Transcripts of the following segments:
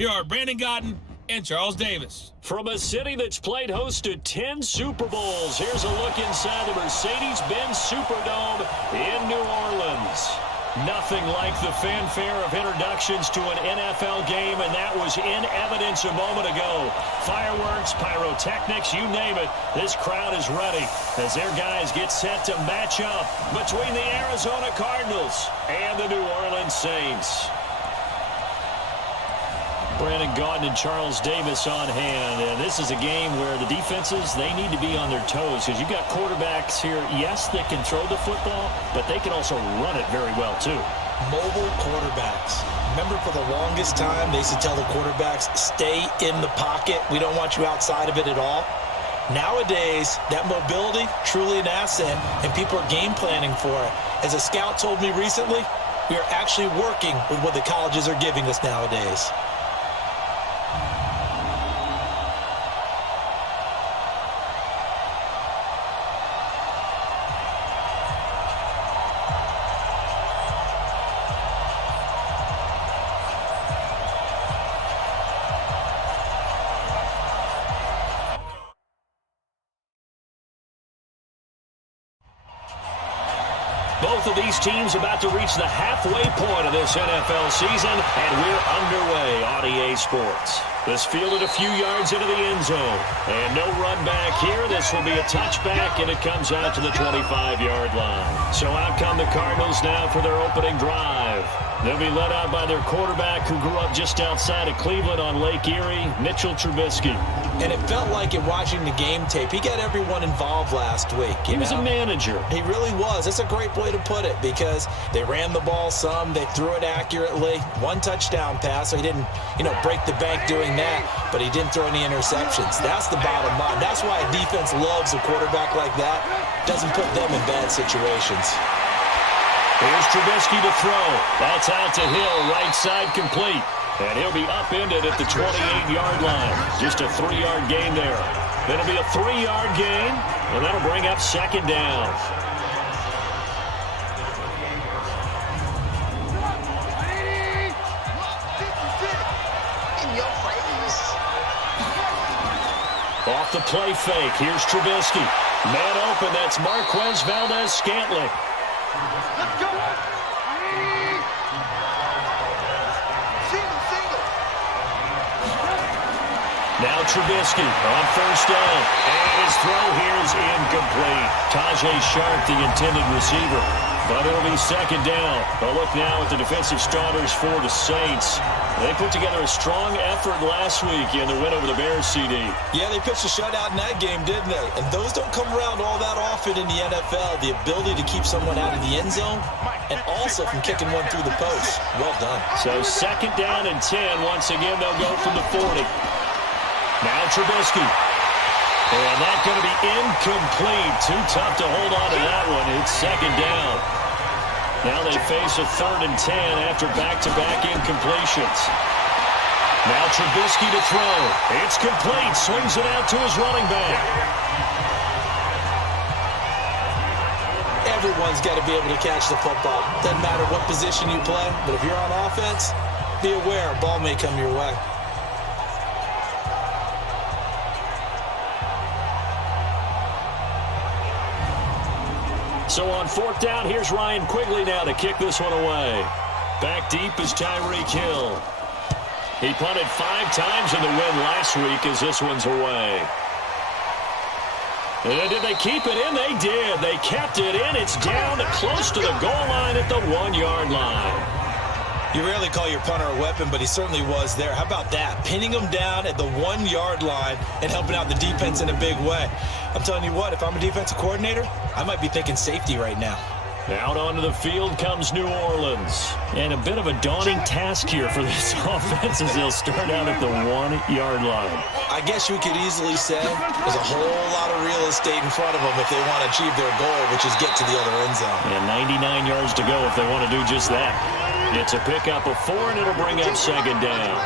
Here are Brandon Godden and Charles Davis. From a city that's played host to 10 Super Bowls, here's a look inside the Mercedes-Benz Superdome in New Orleans. Nothing like the fanfare of introductions to an NFL game, and that was in evidence a moment ago. Fireworks, pyrotechnics, you name it, this crowd is ready as their guys get set to match up between the Arizona Cardinals and the New Orleans Saints. Brandon Gaudin and Charles Davis on hand. And this is a game where the defenses, they need to be on their toes because you've got quarterbacks here, yes, that can throw the football, but they can also run it very well too. Mobile quarterbacks. Remember, for the longest time, they used to tell the quarterbacks, stay in the pocket. We don't want you outside of it at all. Nowadays, that mobility, truly an asset, and people are game planning for it. As a scout told me recently, we are actually working with what the colleges are giving us nowadays. Both of these teams about to reach the halfway point of this NFL season, and we're underway on EA Sports. This fielded a few yards into the end zone, and no run back here. This will be a touchback, and it comes out to the 25-yard line. So out come the Cardinals now for their opening drive. They'll be led out by their quarterback who grew up just outside of Cleveland on Lake Erie, Mitchell Trubisky. And it felt like in watching the game tape, he got everyone involved last week. He was a manager. He really was. That's a great way to put it because they ran the ball some, they threw it accurately. One touchdown pass, so he didn't, break the bank doing that, but he didn't throw any interceptions. That's the bottom line. That's why a defense loves a quarterback like that. Doesn't put them in bad situations. Here's Trubisky to throw. That's out to Hill, right side complete. And he'll be upended at the 28-yard line. Just a 3-yard gain there. That'll be a 3-yard gain, and that'll bring up second down. Off the play fake, here's Trubisky. Man open, that's Marquez Valdez-Scantling. Let's go. Now Trubisky on first down. And his throw here is incomplete. Tajay Sharp, the intended receiver. But it'll be second down. A look now at the defensive starters for the Saints. They put together a strong effort last week in the win over the Bears, CD. Yeah, they pitched a shutout in that game, didn't they? And those don't come around all that often in the NFL. The ability to keep someone out of the end zone and also from kicking one through the post. Well done. So second down and 10. Once again, they'll go from the 40. Now Trubisky. And that's going to be incomplete. Too tough to hold on to that one. It's second down. Now they face a 3rd and 10 after back-to-back incompletions. Now Trubisky to throw. It's complete. Swings it out to his running back. Everyone's got to be able to catch the football. Doesn't matter what position you play, but if you're on offense, be aware a ball may come your way. So on 4th down, here's Ryan Quigley now to kick this one away. Back deep is Tyreek Hill. He punted 5 times in the win last week as this one's away. And did they keep it in? They did. They kept it in. It's down close to the goal line at the 1-yard line. You rarely call your punter a weapon, but he certainly was there. How about that? Pinning him down at the 1-yard line and helping out the defense in a big way. I'm telling you what, if I'm a defensive coordinator, I might be thinking safety right now. Out onto the field comes New Orleans. And a bit of a daunting task here for this offense as they'll start out at the 1-yard line. I guess you could easily say there's a whole lot of real estate in front of them if they want to achieve their goal, which is get to the other end zone. And 99 yards to go if they want to do just that. It's a pickup of 4, and it'll bring up second down.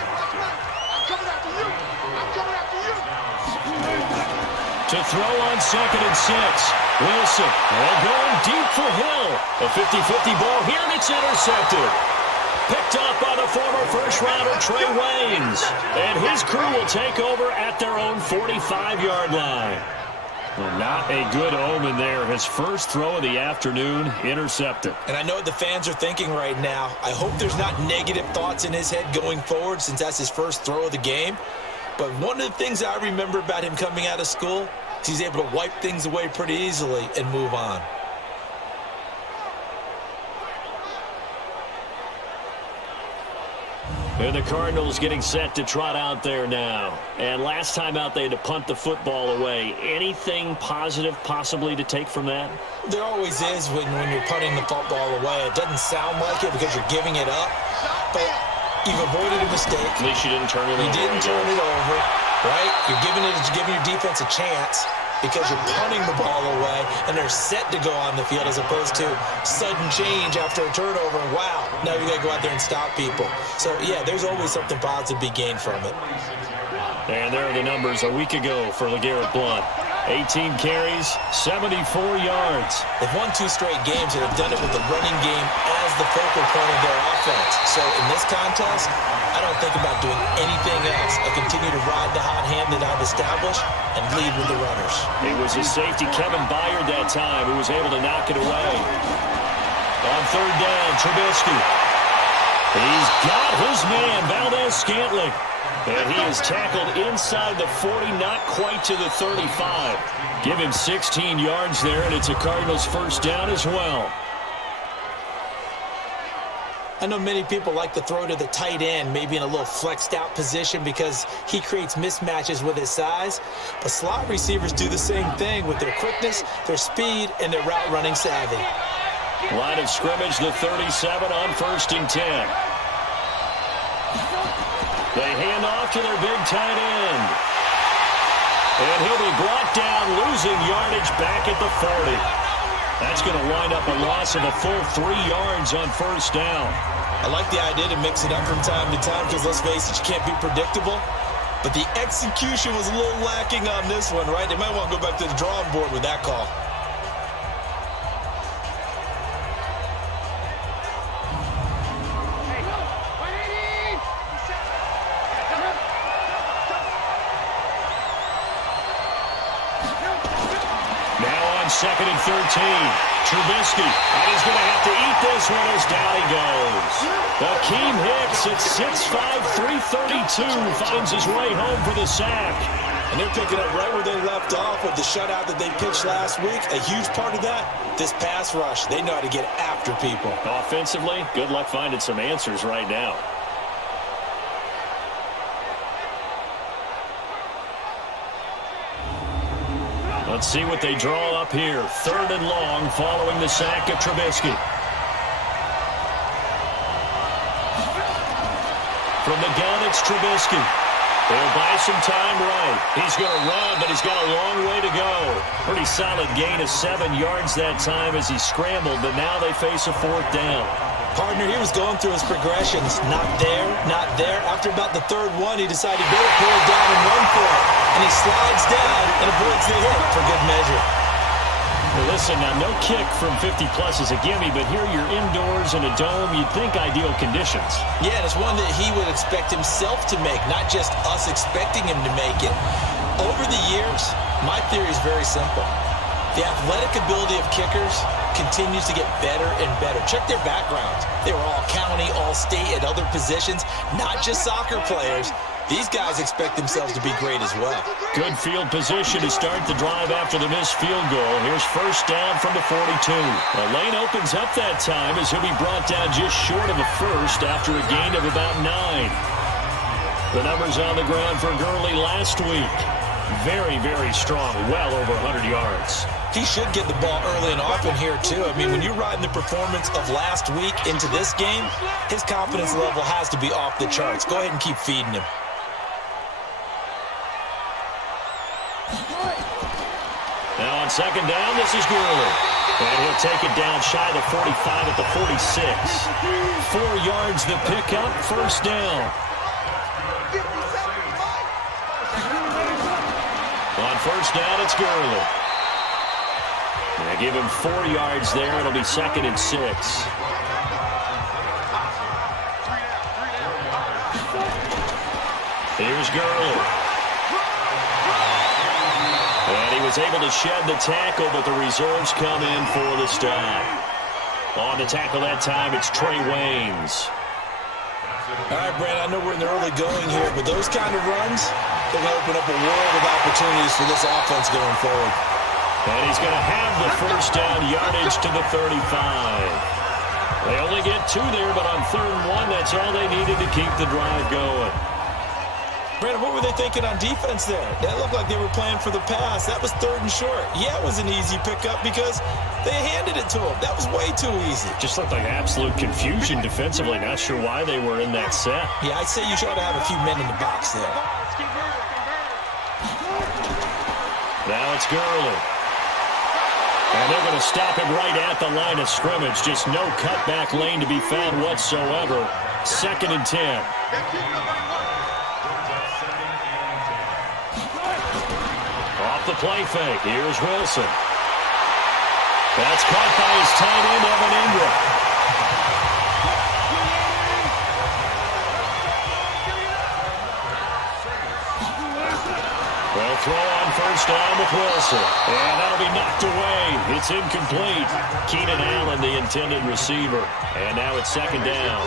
To throw on 2nd and 6. Wilson, going deep for Hill. A 50-50 ball here, and it's intercepted. Picked off by the former first-rounder Trey Waynes. And his crew will take over at their own 45-yard line. Well, not a good omen there. His first throw of the afternoon intercepted. And I know what the fans are thinking right now. I hope there's not negative thoughts in his head going forward since that's his first throw of the game. But one of the things I remember about him coming out of school is he's able to wipe things away pretty easily and move on. And the Cardinals getting set to trot out there now. And last time out, they had to punt the football away. Anything positive possibly to take from that? There always is when you're punting the football away. It doesn't sound like it because you're giving it up, but you've avoided a mistake. At least you didn't turn it over. You didn't turn it over, right? You're giving your defense a chance because you're punting the ball away, and they're set to go on the field as opposed to sudden change after a turnover. And wow, now you got to go out there and stop people. So, yeah, there's always something positive to be gained from it. And there are the numbers a week ago for LeGarrette Blount. 18 carries, 74 yards. They've won 2 straight games, and have done it with the running game as the focal point of their offense. So in this contest, I don't think about doing anything else. I continue to ride the hot hand that I've established and lead with the runners. It was his safety, Kevin Byard, that time, who was able to knock it away. On third down, Trubisky. He's got his man, Valdez-Scantling. And he is tackled inside the 40, not quite to the 35. Give him 16 yards there, and it's a Cardinals first down as well. I know many people like to throw to the tight end, maybe in a little flexed out position because he creates mismatches with his size. But slot receivers do the same thing with their quickness, their speed, and their route running savvy. Line of scrimmage, the 37 on 1st and 10. They hand off to their big tight end. And he'll be brought down, losing yardage back at the 40. That's going to wind up a loss of a full 3 yards on first down. I like the idea to mix it up from time to time because, let's face it, you can't be predictable. But the execution was a little lacking on this one, right? They might want to go back to the drawing board with that call. Second and 13. Trubisky. And he's going to have to eat this one as down he goes. Akeem Hicks at 6'5", 332 finds his way home for the sack. And they're picking up right where they left off with the shutout that they pitched last week. A huge part of that, this pass rush. They know how to get after people. Offensively, good luck finding some answers right now. Let's see what they draw up here. 3rd and long following the sack of Trubisky. From the gun, it's Trubisky. They'll buy some time right. He's going to run, but he's got a long way to go. Pretty solid gain of 7 yards that time as he scrambled, but now they face a 4th down. Partner, he was going through his progressions. Not there, not there. After about the 3rd one, he decided to better pull it down and run for it. And he slides down and avoids the hit for good measure. Well, listen, now no kick from 50-plus is a gimme, but here you're indoors in a dome. You'd think ideal conditions. Yeah, and it's one that he would expect himself to make, not just us expecting him to make it. Over the years, my theory is very simple. The athletic ability of kickers continues to get better and better. Check their backgrounds. They were all county, all state, at other positions, not just soccer players. These guys expect themselves to be great as well. Good field position to start the drive after the missed field goal. Here's first down from the 42. The lane opens up that time as he'll be brought down just short of a first after a gain of about 9. The numbers on the ground for Gurley last week. Very, very strong, well over 100 yards. He should get the ball early and often here, too. I mean, when you're riding the performance of last week into this game, his confidence level has to be off the charts. Go ahead and keep feeding him. Now on second down, this is Gurley. And he'll take it down shy of the 45 at the 46. 4 yards the pickup, first down. On first down, it's Gurley. They give him 4 yards there. It'll be 2nd and 6. Here's Gurley. And he was able to shed the tackle, but the reserves come in for the stop. On the tackle that time, it's Trey Waynes. All right, Brand, I know we're in the early going here, but those kind of runs, they're going to open up a world of opportunities for this offense going forward. And he's going to have the first down yardage to the 35. They only get 2 there, but on 3rd and 1, that's all they needed to keep the drive going. Brandon, what were they thinking on defense there? That looked like they were playing for the pass. That was 3rd and short. Yeah, it was an easy pickup because they handed it to him. That was way too easy. Just looked like absolute confusion defensively. Not sure why they were in that set. Yeah, I'd say you should have a few men in the box there. Now it's Gurley. And they're going to stop him right at the line of scrimmage. Just no cutback lane to be found whatsoever. 2nd and 10. Off the play fake. Here's Wilson. That's caught by his tight end, Evan Ingram. Well, throw on 1st down with Wilson. And that'll be knocked away. It's incomplete. Keenan Allen, the intended receiver. And now it's 2nd down.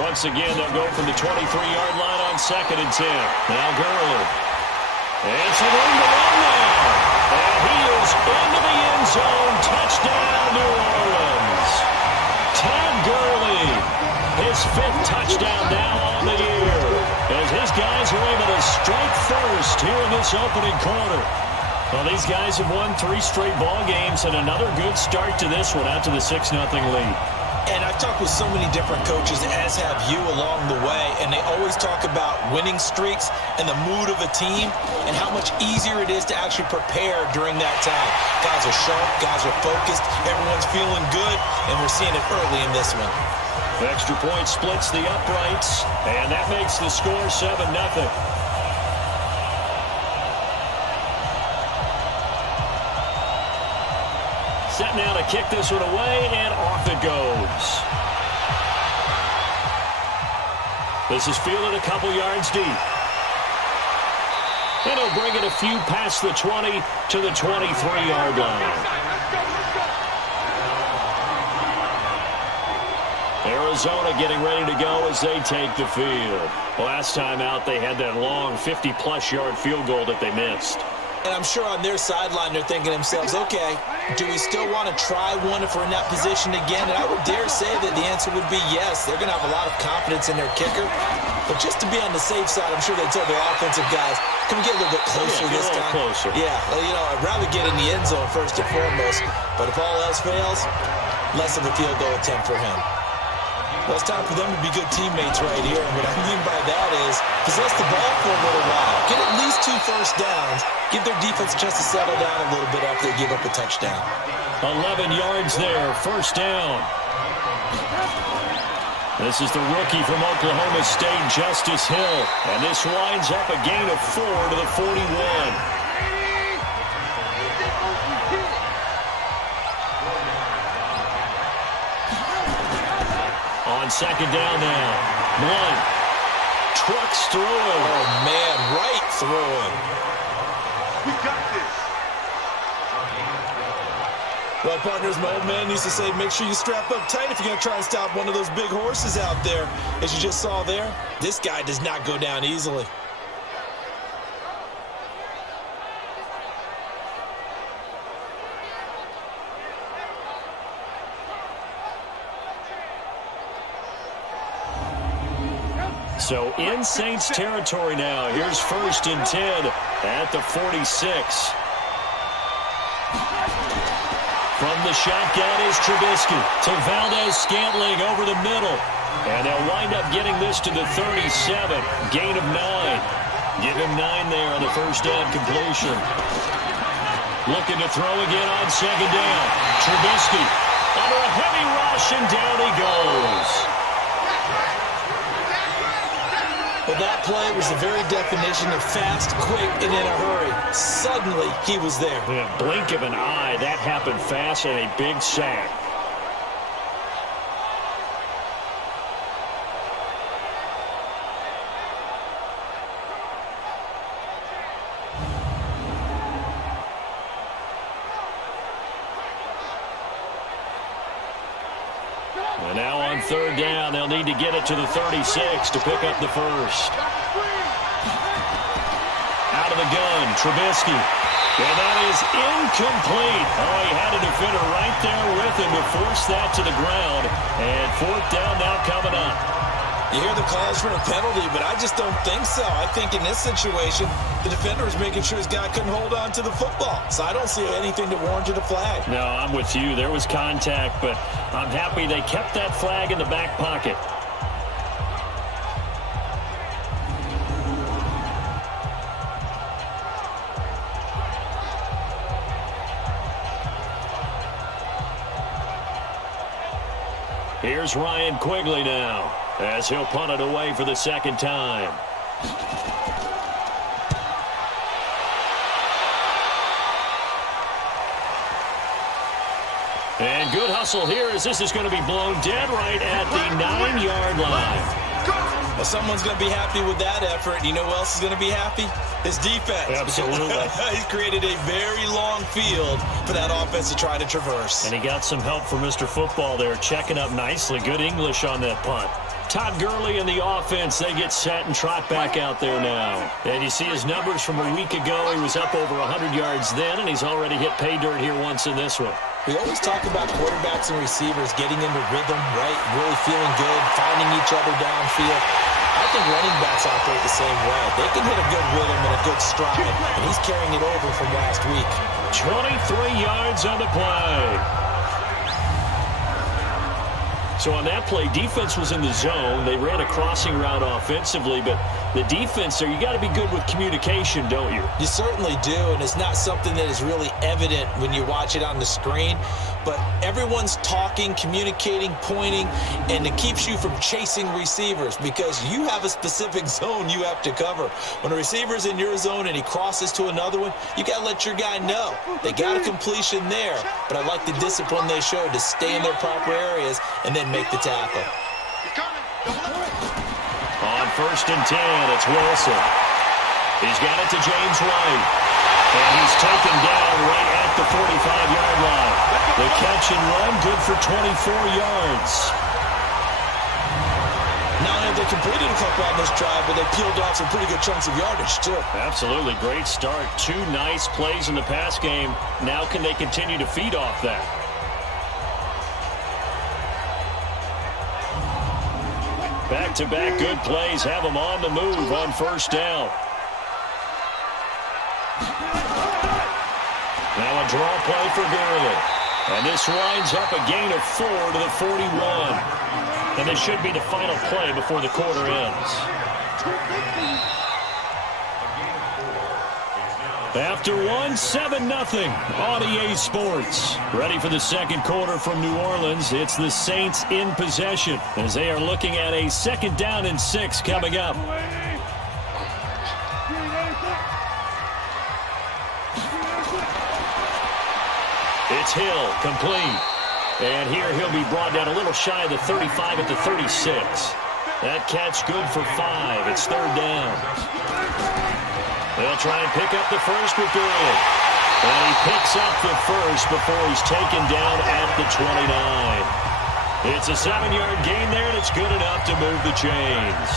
Once again, they'll go from the 23-yard line on 2nd and 10. Now Gurley. And some room to run there. And he is into the end zone. Touchdown, New Orleans. Todd Gurley, his 5th touchdown now on the year, as his guys are able to strike first here in this opening quarter. Well, these guys have won 3 straight ball games, and another good start to this one out to the 6-0 lead. And I've talked with so many different coaches, as have you along the way, and they always talk about winning streaks and the mood of a team and how much easier it is to actually prepare during that time. Guys are sharp, guys are focused, everyone's feeling good, and we're seeing it early in this one. Extra point splits the uprights, and that makes the score 7-0. Set now to kick this one away, and off it goes. This is fielded a couple yards deep. And he'll bring it a few past the 20 to the 23-yard line. Arizona getting ready to go as they take the field. Last time out, they had that long 50-plus yard field goal that they missed. And I'm sure on their sideline they're thinking to themselves, okay, do we still want to try one if we're in that position again? And I would dare say that the answer would be yes. They're going to have a lot of confidence in their kicker. But just to be on the safe side, I'm sure they tell their offensive guys, can we get a little bit closer this time? Closer. Yeah, well, I'd rather get in the end zone first and foremost. But if all else fails, less of a field goal attempt for him. Well, it's time for them to be good teammates right here. And what I mean by that is possess the ball for a little while. Get at least 2 first downs. Give their defense a chance to settle down a little bit after they give up a touchdown. 11 yards there, 1st down. This is the rookie from Oklahoma State, Justice Hill. And this winds up a gain of 4 to the 41. On 2nd down now. Blunt trucks through him. Oh, man, right through him. We got this. Well, partners, my old man used to say, make sure you strap up tight if you're going to try and stop one of those big horses out there. As you just saw there, this guy does not go down easily. So in Saints territory now. Here's 1st and 10 at the 46. From the shotgun is Trubisky to Valdez-Scantling over the middle. And they'll wind up getting this to the 37. Gain of 9. Give him 9 there on the 1st down completion. Looking to throw again on 2nd down. Trubisky under a heavy rush, and down he goes. Well, that play was the very definition of fast, quick, and in a hurry. Suddenly, he was there. In a blink of an eye, that happened fast, and a big sack. And now on third down, they'll need to get it to the 36 to pick up the first. Out of the gun, Trubisky. And that is incomplete. Oh, he had a defender right there with him to force that to the ground. And fourth down now coming up. You hear the calls for a penalty, but I just don't think so. I think in this situation, the defender was making sure his guy couldn't hold on to the football. So I don't see anything to warrant a flag. No, I'm with you. There was contact, but I'm happy they kept that flag in the back pocket. Here's Ryan Quigley now, as he'll punt it away for the second time. And good hustle here as this is going to be blown dead right at the 9-yard line. Well, someone's going to be happy with that effort. You know who else is going to be happy? His defense. Absolutely. He's created a very long field for that offense to try to traverse. And he got some help from Mr. Football there, checking up nicely. Good English on that punt. Todd Gurley and the offense, they get set and trot back out there now. And you see his numbers from a week ago. He was up over 100 yards then, and he's already hit pay dirt here once in this one. We always talk about quarterbacks and receivers getting into rhythm, right? Really feeling good, finding each other downfield. I think running backs operate the same way. They can hit a good rhythm and a good stride, and he's carrying it over from last week. 23 yards on the play. So on that play, defense was in the zone. They ran a crossing route offensively, but the defense there, you got to be good with communication, don't you? You certainly do, and it's not something that is really evident when you watch it on the screen. But everyone's talking, communicating, pointing, and it keeps you from chasing receivers because you have a specific zone you have to cover. When a receiver's in your zone and he crosses to another one, you got to let your guy know. They got a completion there, but I like the discipline they showed to stay in their proper areas and then make the tackle. On 1st and 10, it's Wilson. He's got it to James White. And he's taken down right at the 45-yard line. The catch and run, good for 24 yards. Not only have they completed a couple on this drive, but they peeled off some pretty good chunks of yardage, too. Absolutely. Great start. 2 nice plays in the pass game. Now can they continue to feed off that? Back-to-back good plays have them on the move on 1st down. Now a draw play for Gurley. And this winds up a gain of 4 to the 41. And this should be the final play before the quarter ends. After 1, 7-0 on EA Sports. Ready for the second quarter from New Orleans. It's the Saints in possession as they are looking at a 2nd down and 6 coming up. It's Hill, complete. And here he'll be brought down a little shy of the 35 at the 36. That catch good for 5. It's 3rd down. They'll try and pick up the first with Gurley. And he picks up the first before he's taken down at the 29. It's a 7-yard gain there, and it's good enough to move the chains.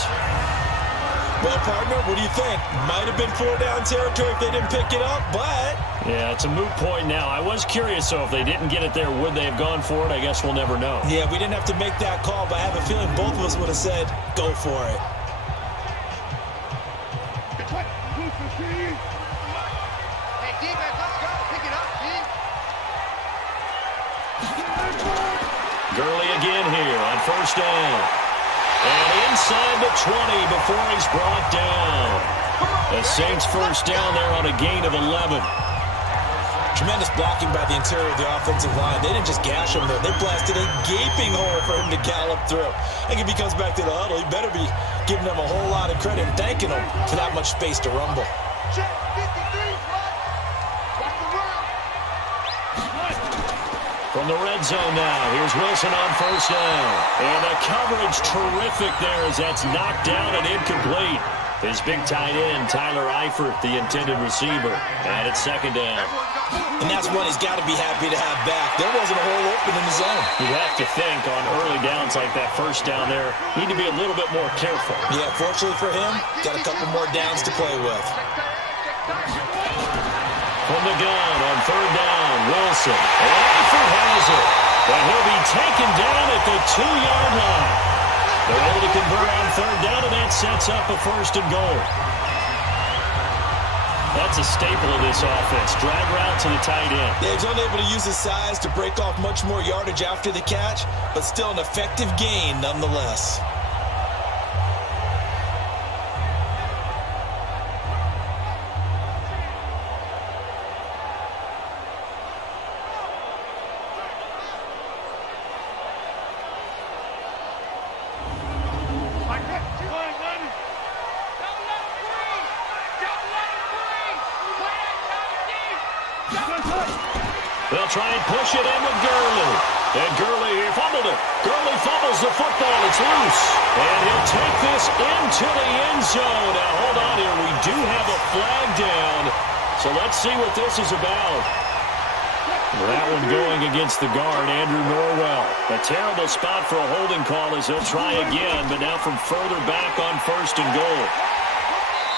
Well, partner, what do you think? Might have been 4-down territory if they didn't pick it up, but... Yeah, it's a moot point now. I was curious, so if they didn't get it there, would they have gone for it? I guess we'll never know. Yeah, we didn't have to make that call, but I have a feeling both of us would have said, go for it. Hey, defense, let's go. Pick it up, D. Gurley again here on 1st down. And inside the 20 before he's brought down. The Saints 1st down there on a gain of 11. Tremendous blocking by the interior of the offensive line. They didn't just gash him there. They blasted a gaping hole for him to gallop through. I think if he comes back to the huddle, he better be giving them a whole lot of credit and thanking them for that much space to rumble. Check 53, watch the run. From the red zone now, here's Wilson on 1st down. And the coverage terrific there as that's knocked down and incomplete. His big tight end, Tyler Eifert, the intended receiver. And it's second down. And that's one he's got to be happy to have back. There wasn't a hole open in the zone. You have to think on early downs like that first down there, need to be a little bit more careful. Yeah, fortunately for him, got a couple more downs to play with. From the gun on third down, Wilson. And Eifert has it. But he'll be taken down at the 2-yard line. They're able to convert on third down, and that sets up a first and goal. That's a staple of this offense. Drag route to the tight end. Yeah, he's unable to use his size to break off much more yardage after the catch, but still an effective gain nonetheless. They'll try and push it in with Gurley. And Gurley fumbled it. Gurley fumbles the football. It's loose. And he'll take this into the end zone. Now, hold on here. We do have a flag down. So let's see what this is about. That one going against the guard, Andrew Norwell. A terrible spot for a holding call as he'll try again, but now from further back on first and goal.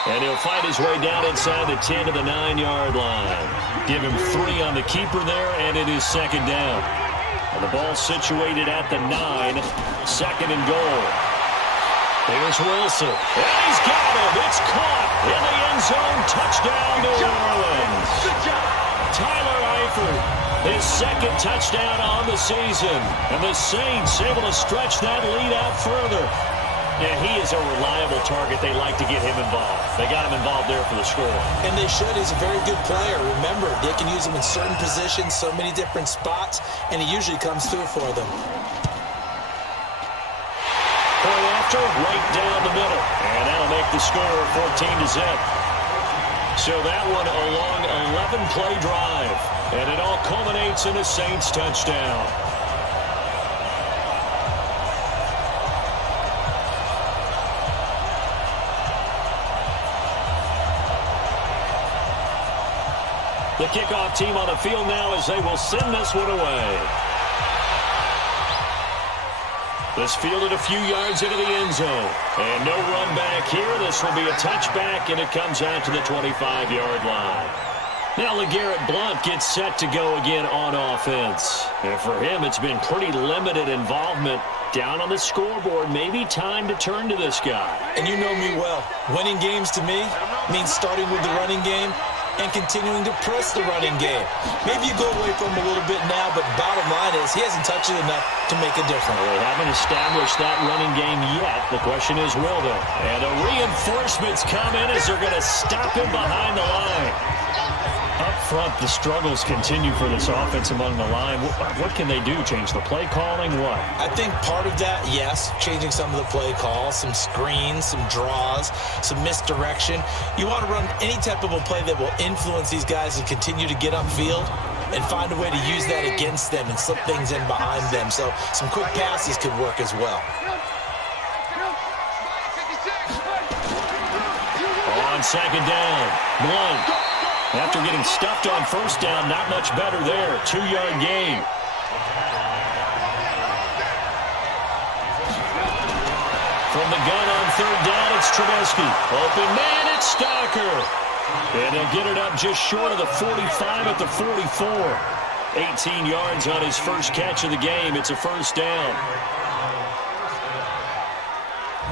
And he'll fight his way down inside the 10 to the 9-yard line. Give him 3 on the keeper there, and it is second down. And the ball situated at the 9, second and goal. Here's Wilson. And he's got him. It's caught in the end zone. Touchdown, New Orleans. Tyler Eifert, his second touchdown on the season. And the Saints able to stretch that lead out further. Yeah, he is a reliable target. They like to get him involved. They got him involved there for the score. And they should. He's a very good player. Remember, they can use him in certain positions, so many different spots, and he usually comes through for them. Point after, right down the middle. And that'll make the score 14-0. So that one a long 11-play drive. And it all culminates in a Saints touchdown. The kickoff team on the field now as they will send this one away. This fielded a few yards into the end zone. And no run back here. This will be a touchback, and it comes out to the 25-yard line. Now LeGarrette Blount gets set to go again on offense. And for him, it's been pretty limited involvement. Down on the scoreboard, maybe time to turn to this guy. And you know me well. Winning games to me means starting with the running game and continuing to press the running game. Maybe you go away from him a little bit now, but bottom line is he hasn't touched it enough to make a difference. Well, they haven't established that running game yet. The question is, will they? And the reinforcements come in as they're going to stop him behind the line. Up front, the struggles continue for this offense among the line. What can they do? Change the play calling? What? I think part of that, yes, changing some of the play calls, some screens, some draws, some misdirection. You want to run any type of a play that will influence these guys and continue to get upfield and find a way to use that against them and slip things in behind them. So some quick passes could work as well. On second down, Blount. After getting stuffed on first down, not much better there. 2-yard gain. From the gun on third down, it's Trubisky. Open man, it's Stocker. And he'll get it up just short of the 45 at the 44. 18 yards on his first catch of the game. It's a first down.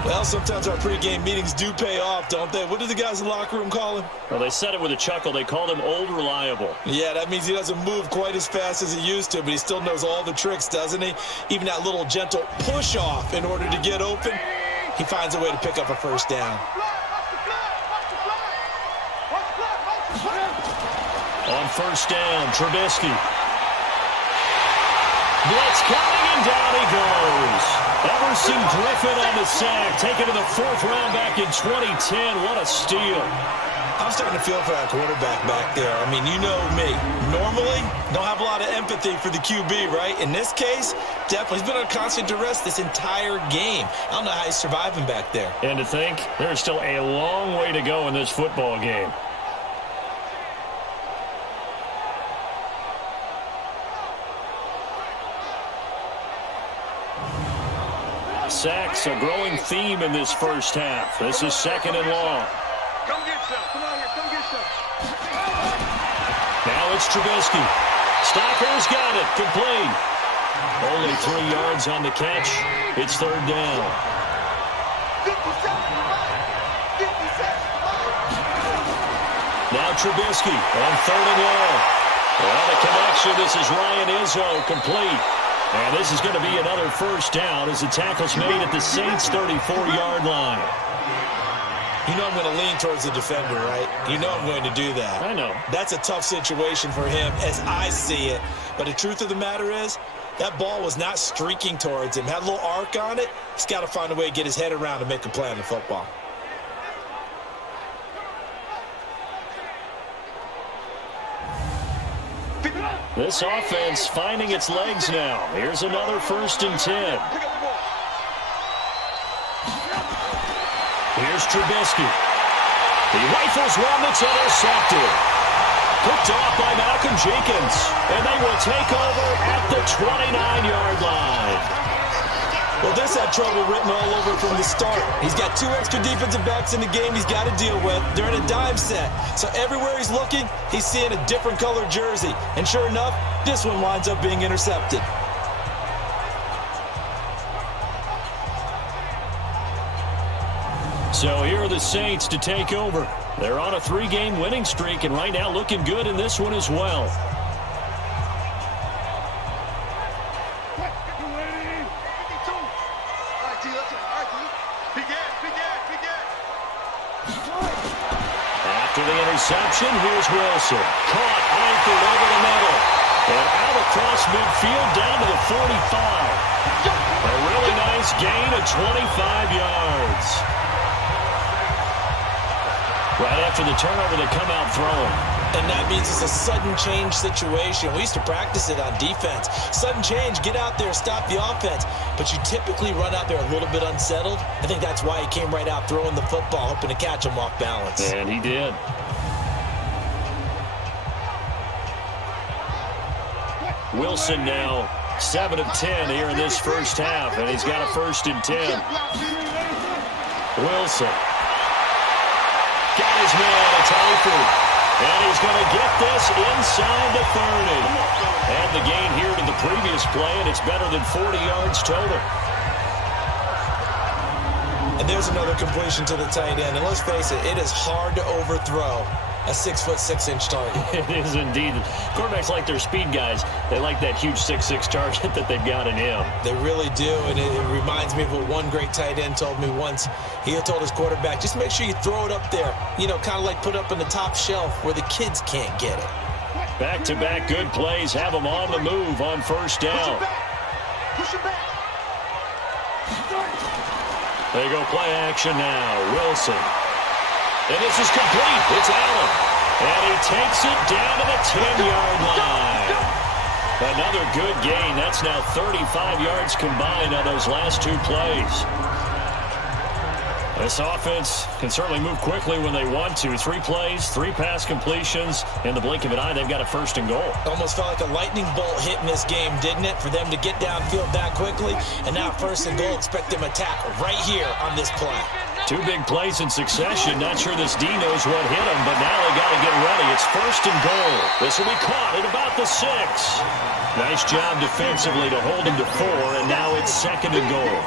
Well, sometimes our pregame meetings do pay off, don't they? What do the guys in the locker room call him? Well, they said it with a chuckle. They called him Old Reliable. Yeah, that means he doesn't move quite as fast as he used to, but he still knows all the tricks, doesn't he? Even that little gentle push-off in order to get open, he finds a way to pick up a first down. On first down, Trubisky. Blitz coming, and down he goes. Everson Griffin on the sack, taken to the 4th round back in 2010. What a steal. I'm starting to feel for that quarterback back there. I mean, you know me. Normally, don't have a lot of empathy for the QB, right? In this case, definitely. He's been on constant duress this entire game. I don't know how he's surviving back there. And to think, there's still a long way to go in this football game. Sacks, a growing theme in this first half. This is 2nd and long. Come get some. Come on here. Come get some. Now it's Trubisky. Stocker's got it. Complete. Only 3 yards on the catch. It's 3rd down. 57. Now Trubisky on 3rd and long. Well, the connection. This is Ryan Izzo. Complete. And this is going to be another first down as the tackle's made at the Saints' 34-yard line. You know I'm going to lean towards the defender, right? You know I'm going to do that. I know. That's a tough situation for him as I see it. But the truth of the matter is, that ball was not streaking towards him. Had a little arc on it. He's got to find a way to get his head around and make a play on the football. This offense finding its legs now. Here's another 1st and 10. Here's Trubisky. He rifles one that's intercepted. Picked off by Malcolm Jenkins. And they will take over at the 29-yard line. Well, this had trouble written all over from the start. He's got 2 extra defensive backs in the game he's got to deal with. They're in a dime set. So everywhere he's looking, he's seeing a different colored jersey. And sure enough, this one winds up being intercepted. So here are the Saints to take over. They're on a 3-game winning streak and right now looking good in this one as well. After the interception, here's Wilson. Caught, anchored over the middle. And out across midfield down to the 45. A really nice gain of 25 yards. Right after the turnover, they come out throwing. And that means it's a sudden change situation. We used to practice it on defense. Sudden change, get out there, stop the offense. But you typically run out there a little bit unsettled. I think that's why he came right out throwing the football, hoping to catch him off balance. And he did. Wilson now 7 of 10 here in this first half, and he's got a 1st and 10. Wilson. Got his man, it's Eifert. And he's going to get this inside the 30. And the gain here to the previous play, and it's better than 40 yards total. And there's another completion to the tight end. And let's face it, it is hard to overthrow a 6'6" target. It is indeed. Quarterbacks like their speed guys. They like that huge 6'6" target that they've got in him. They really do, and it reminds me of what one great tight end told me once. He had told his quarterback, just make sure you throw it up there. You know, kind of like put it up in the top shelf where the kids can't get it. Back-to-back good plays have them on the move on 1st down. Push it back. They go play action now. Wilson. And this is complete. It's Allen. And he takes it down to the 10-yard line. Another good gain. That's now 35 yards combined on those last 2 plays. This offense can certainly move quickly when they want to. 3 plays, 3 pass completions. In the blink of an eye, they've got a 1st and goal. Almost felt like a lightning bolt hit in this game, didn't it? For them to get downfield that quickly. And now 1st and goal, expect them to attack right here on this play. 2 big plays in succession. Not sure this D knows what hit him, but now they got to get ready. It's 1st and goal. This will be caught at about the 6. Nice job defensively to hold him to 4, and now it's 2nd and goal.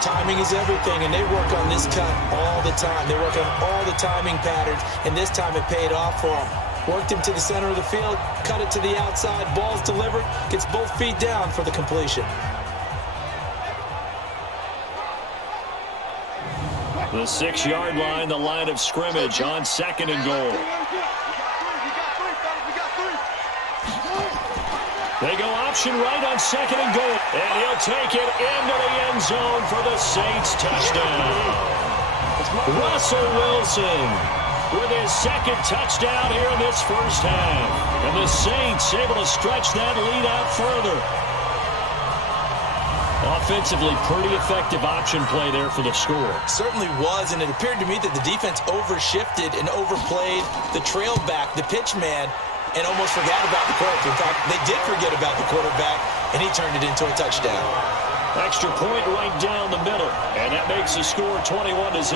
Timing is everything, and they work on this cut all the time. They work on all the timing patterns, and this time it paid off for them. Worked him to the center of the field, cut it to the outside, ball's delivered, gets both feet down for the completion. The 6-yard line, the line of scrimmage on 2nd and goal. They go option right on 2nd and goal. And he'll take it into the end zone for the Saints touchdown. Russell Wilson with his second touchdown here in this first half. And the Saints able to stretch that lead out further. Offensively, pretty effective option play there for the score. Certainly was, and it appeared to me that the defense overshifted and overplayed the trail back, the pitch man, and almost forgot about the quarterback. In fact, they did forget about the quarterback, and he turned it into a touchdown. Extra point right down the middle, and that makes the score 21-0.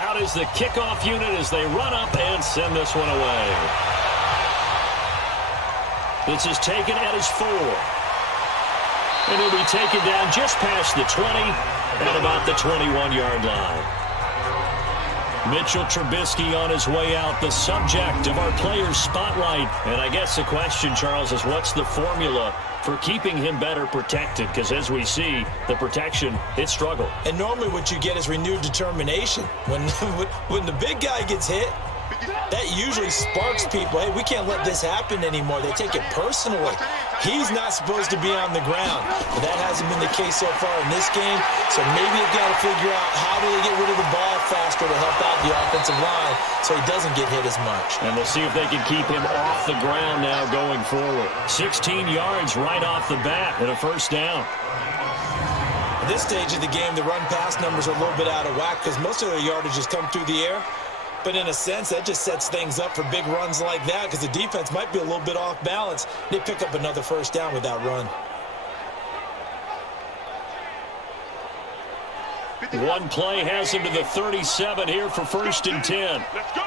Out is the kickoff unit as they run up and send this one away. This is taken at his 4. And he'll be taken down just past the 20 at about the 21-yard line. Mitchell Trubisky on his way out, the subject of our players' spotlight. And I guess the question, Charles, is what's the formula for keeping him better protected? Because as we see, the protection, it struggled. And normally what you get is renewed determination. When the big guy gets hit, that usually sparks people. Hey, we can't let this happen anymore. They take it personally. He's not supposed to be on the ground. But that hasn't been the case so far in this game. So maybe they've got to figure out how do they get rid of the ball faster to help out the offensive line so he doesn't get hit as much. And we'll see if they can keep him off the ground now going forward. 16 yards right off the bat and a first down. At this stage of the game, the run-pass numbers are a little bit out of whack because most of their yardage has come through the air. But in a sense, that just sets things up for big runs like that because the defense might be a little bit off balance. They pick up another first down with that run. One play has him to the 37 here for 1st and 10. Let's go.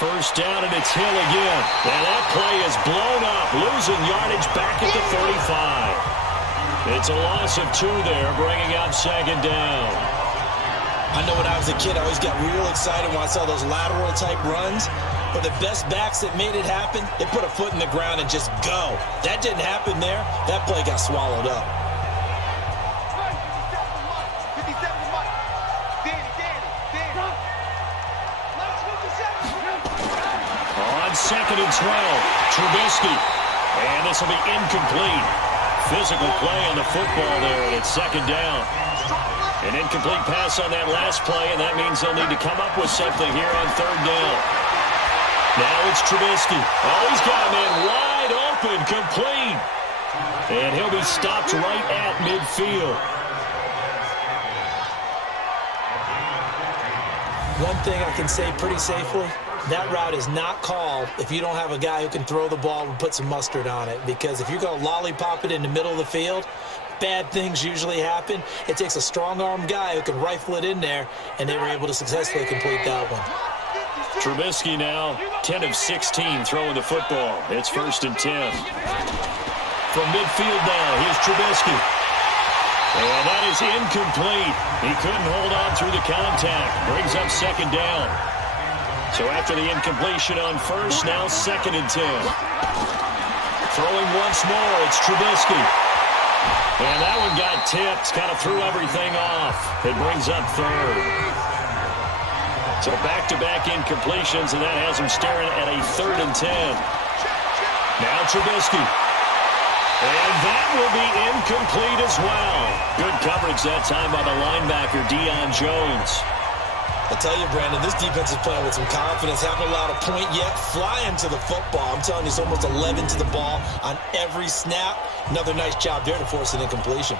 First down, and it's Hill again. And that play is blown up, losing yardage back at the 35. It's a loss of 2 there, bringing up 2nd down. I know when I was a kid, I always got real excited when I saw those lateral-type runs. But the best backs that made it happen, they put a foot in the ground and just go. That didn't happen there. That play got swallowed up. On 2nd and 12, Trubisky. And this will be incomplete. Physical play on the football there, and it's 2nd down. An incomplete pass on that last play, and that means they'll need to come up with something here on 3rd down. Now it's Trubisky. Oh, he's got him in wide open, complete. And he'll be stopped right at midfield. One thing I can say pretty safely, that route is not called if you don't have a guy who can throw the ball and put some mustard on it. Because if you're going to lollipop it in the middle of the field, bad things usually happen. It takes a strong-arm guy who can rifle it in there, and they were able to successfully complete that one. Trubisky now 10 of 16 throwing the football. It's 1st and 10. From midfield now, here's Trubisky. And that is incomplete. He couldn't hold on through the contact. Brings up 2nd down. So after the incompletion on 1st, now 2nd and 10. Throwing once more, it's Trubisky. And that one got tipped, kind of threw everything off. It brings up 3rd. So back-to-back incompletions, and that has him staring at a 3rd and 10. Now Trubisky. And that will be incomplete as well. Good coverage that time by the linebacker, Deion Jones. I tell you, Brandon, this defense is playing with some confidence. Haven't allowed a point yet. Flying to the football. I'm telling you, it's almost 11 to the ball on every snap. Another nice job there to force an incompletion.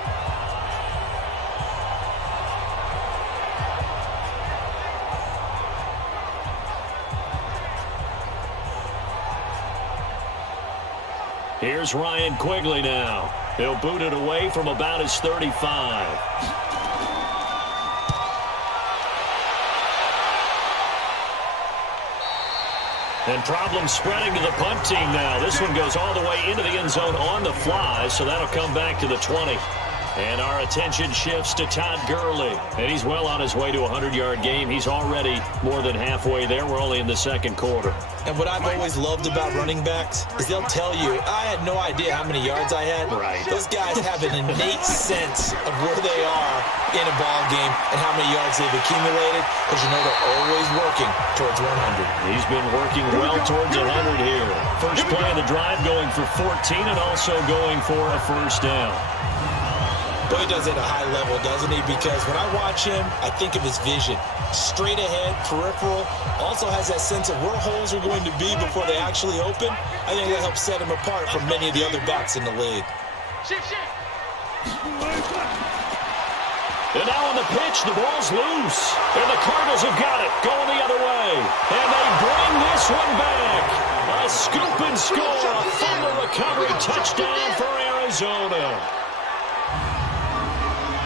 Here's Ryan Quigley now. He'll boot it away from about his 35. And problems spreading to the punt team now. This one goes all the way into the end zone on the fly, so that'll come back to the 20. And our attention shifts to Todd Gurley. And he's well on his way to a 100-yard game. He's already more than halfway there. We're only in the second quarter. And what I've always loved about running backs is they'll tell you, I had no idea how many yards I had. Right. Those guys have an innate sense of where they are in a ball game and how many yards they've accumulated, because you know they're always working towards 100. He's been working well towards 100 here. First play of the drive going for 14 and also going for a first down. Boy, he does it at a high level, doesn't he? Because when I watch him, I think of his vision. Straight ahead, peripheral, also has that sense of where holes are going to be before they actually open. I think that helps set him apart from many of the other backs in the league. And now on the pitch, the ball's loose. And the Cardinals have got it, going the other way. And they bring this one back. A scoop and score, a fumble recovery, touchdown for Arizona.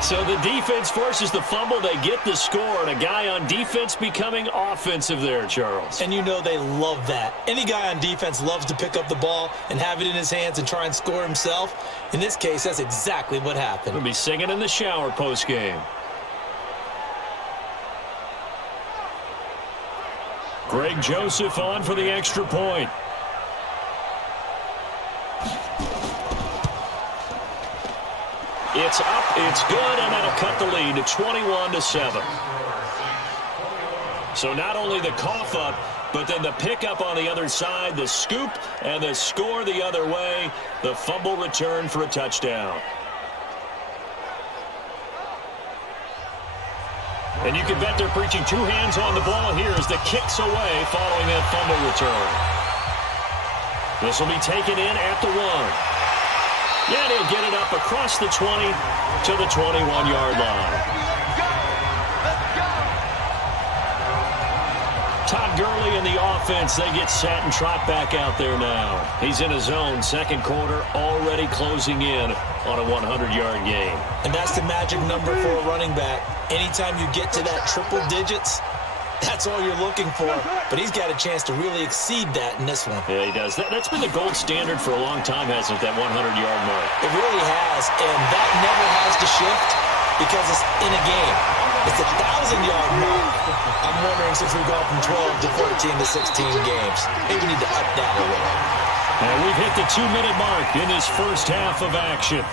So the defense forces the fumble, they get the score, and a guy on defense becoming offensive there, Charles. And you know they love that. Any guy on defense loves to pick up the ball and have it in his hands and try and score himself. In this case, that's exactly what happened. We'll be singing in the shower post-game. Greg Joseph on for the extra point. It's up, it's good, and that'll cut the lead to 21-7. So not only the cough up, but then the pickup on the other side, the scoop, and the score the other way, the fumble return for a touchdown. And you can bet they're preaching two hands on the ball here as the kick's away following that fumble return. This will be taken in at the 1. Yeah, and he'll get it up across the 20 to the 21-yard line. Todd Gurley and the offense, they get set and trot back out there now. He's in his own second quarter, already closing in on a 100-yard game. And that's the magic number for a running back. Anytime you get to that triple digits, that's all you're looking for. But he's got a chance to really exceed that in this one. Yeah, he does. That's been the gold standard for a long time, hasn't it, that 100-yard mark? It really has, and that never has to shift because it's in a game. It's a 1,000-yard mark. I'm wondering, since we've gone from 12 to 14 to 16 games, maybe we need to up that a little. And we've hit the 2-minute mark in this first half of action.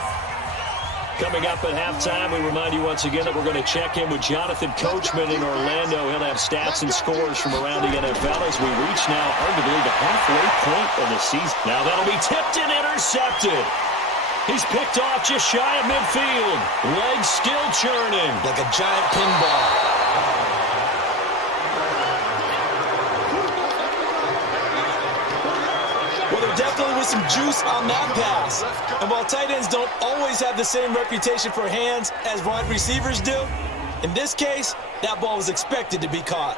Coming up at halftime, we remind you once again that we're going to check in with Jonathan Coachman in Orlando. He'll have stats and scores from around the NFL as we reach now arguably the halfway point of the season. Now that'll be tipped and intercepted. He's picked off just shy of midfield. Legs still churning. Like a giant pinball. Well, there definitely was some juice on that pass. And while tight ends don't always have the same reputation for hands as wide receivers do, in this case, that ball was expected to be caught.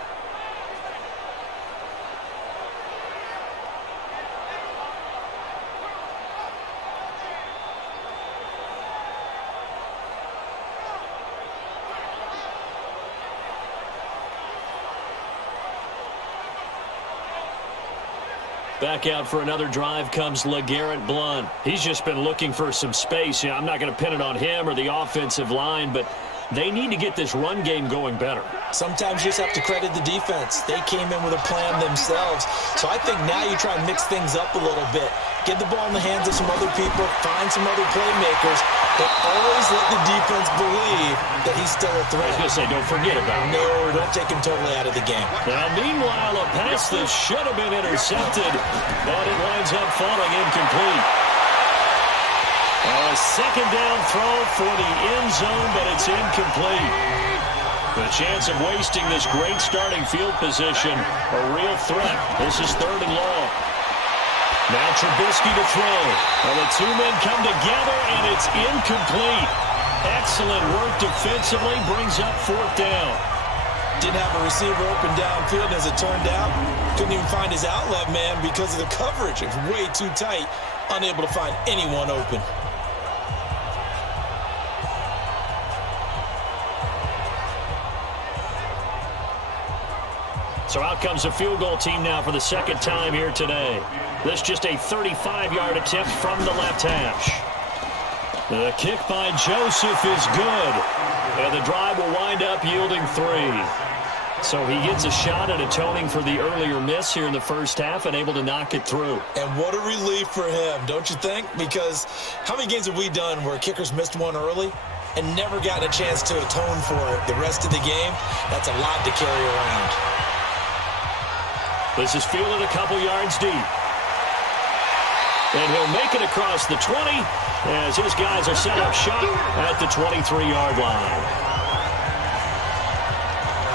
Back out for another drive comes LeGarrette Blount. He's just been looking for some space. Yeah, I'm not going to pin it on him or the offensive line, but they need to get this run game going better. Sometimes you just have to credit the defense. They came in with a plan themselves. So I think now you try and mix things up a little bit. Get the ball in the hands of some other people, find some other playmakers, but always let the defense believe that he's still a threat. I was going to say, don't forget about him. No, don't take him totally out of the game. Now, meanwhile, a pass that should have been intercepted, but it winds up falling incomplete. A second down throw for the end zone, but it's incomplete. The chance of wasting this great starting field position, a real threat. This is 3rd and long. Now Trubisky to throw. And the two men come together, and it's incomplete. Excellent work defensively, brings up 4th down. Didn't have a receiver open downfield, as it turned out. Couldn't even find his outlet man because of the coverage. It was way too tight. Unable to find anyone open. So out comes a field goal team now for the second time here today. This just a 35-yard attempt from the left hash. The kick by Joseph is good. And the drive will wind up yielding 3. So he gets a shot at atoning for the earlier miss here in the first half and able to knock it through. And what a relief for him, don't you think? Because how many games have we done where kickers missed one early and never gotten a chance to atone for it the rest of the game? That's a lot to carry around. This is fielded a couple yards deep. And he'll make it across the 20 as his guys are set up shop at the 23-yard line.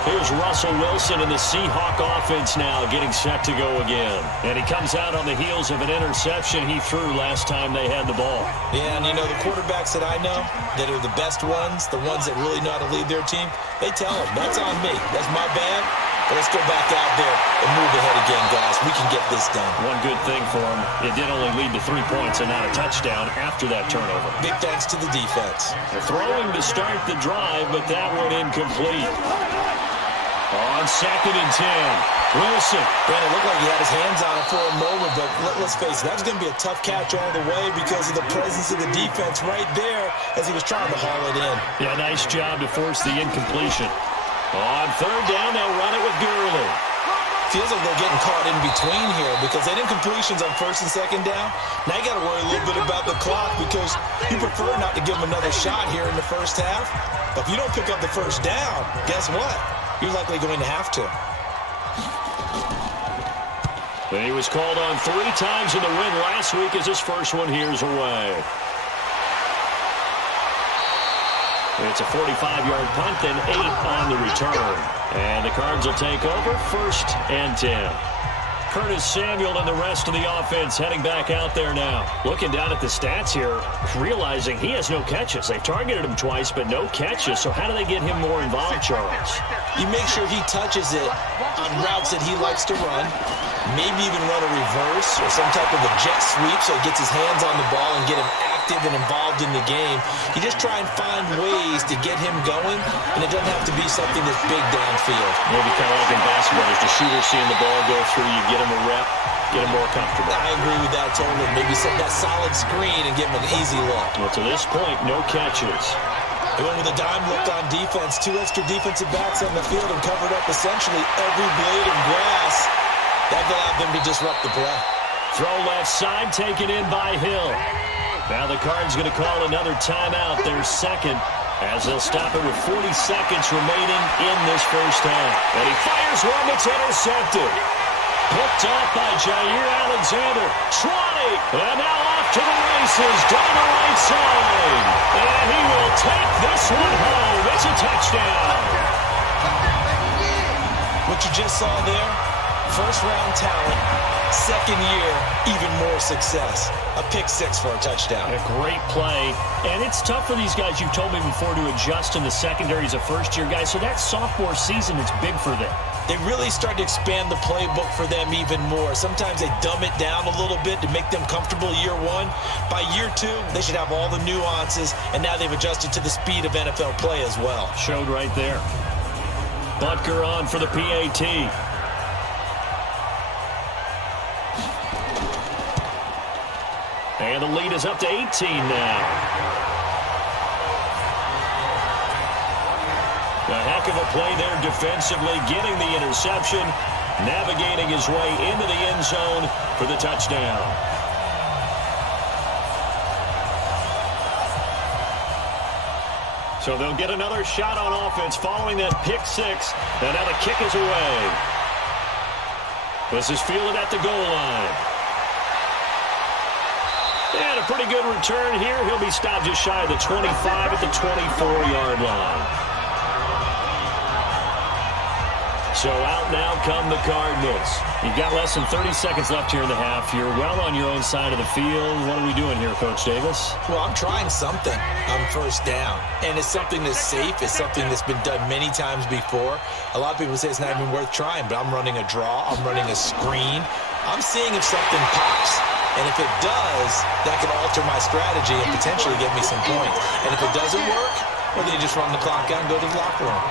Here's Russell Wilson and the Seahawk offense now getting set to go again. And he comes out on the heels of an interception he threw last time they had the ball. Yeah, and you know, the quarterbacks that I know that are the best ones, the ones that really know how to lead their team, they tell them, that's on me. That's my bad. But let's go back out there and move ahead again, guys. We can get this done. One good thing for him, it did only lead to 3 points and not a touchdown after that turnover. Big thanks to the defense. They're throwing to start the drive, but that one incomplete. On 2nd and 10, Wilson. Man, it looked like he had his hands on it for a moment, but let's face it, that was going to be a tough catch all the way because of the presence of the defense right there as he was trying to haul it in. Yeah, nice job to force the incompletion. On 3rd down, they'll run it with Gurley. Feels like they're getting caught in between here because they did incompletions on 1st and 2nd down. Now you got to worry a little bit about the clock because you prefer not to give them another shot here in the first half. But if you don't pick up the 1st down, guess what? You're likely going to have to. And he was called on 3 times in the win last week as his first one here's away. It's a 45-yard punt, then 8 on the return. And the Cards will take over 1st and 10. Curtis Samuel and the rest of the offense heading back out there now. Looking down at the stats here, realizing he has no catches. They've targeted him twice, but no catches. So how do they get him more involved, Charles? You make sure he touches it on routes that he likes to run. Maybe even run a reverse or some type of a jet sweep so he gets his hands on the ball and get him active and involved in the game. You just try and find ways to get him going, and it doesn't have to be something that's big downfield. Maybe kind of like in basketball, as the shooter seeing the ball go through, you get him a rep, get him more comfortable. I agree with that totally. Maybe set that solid screen and give him an easy look. Well, to this point, no catches. They went with a dime look on defense. 2 extra defensive backs on the field and covered up essentially every blade of grass. That allowed them to disrupt the play. Throw left side, taken in by Hill. Now the Cards going to call another timeout, their 2nd, as they'll stop it with 40 seconds remaining in this first half. And he fires one that's intercepted. Picked off by Jair Alexander. 20. And now off to the races down the right side. And he will take this one home. It's a touchdown. What you just saw there, first-round talent, 2nd year, even more success. A pick 6 for a touchdown. A great play. And it's tough for these guys, you've told me before, to adjust in the secondary as a first-year guy. So that sophomore season is big for them. They really start to expand the playbook for them even more. Sometimes they dumb it down a little bit to make them comfortable year 1. By year 2, they should have all the nuances, and now they've adjusted to the speed of NFL play as well. Showed right there. Butker on for the PAT. And the lead is up to 18 now. A heck of a play there defensively, getting the interception, navigating his way into the end zone for the touchdown. So they'll get another shot on offense following that pick 6, and now the kick is away. This is fielded at the goal line. And a pretty good return here. He'll be stopped just shy of the 25 at the 24-yard line. So out now come the Cardinals. You've got less than 30 seconds left here in the half. You're well on your own side of the field. What are we doing here, Coach Davis? Well, I'm trying something on 1st down. And it's something that's safe. It's something that's been done many times before. A lot of people say it's not even worth trying, but I'm running a draw. I'm running a screen. I'm seeing if something pops. And if it does, that could alter my strategy and potentially get me some points. And if it doesn't work, well, then you just run the clock out and go to the locker room.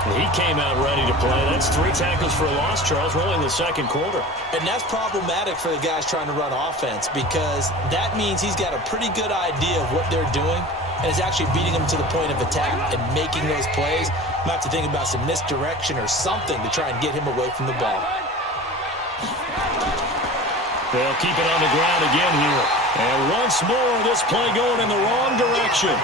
He came out ready to play. That's 3 tackles for a loss, Charles. We're only in the second quarter. And that's problematic for the guys trying to run offense because that means he's got a pretty good idea of what they're doing and is actually beating them to the point of attack and making those plays. Might have to think about some misdirection or something to try and get him away from the ball. They'll keep it on the ground again here. And once more, this play going in the wrong direction.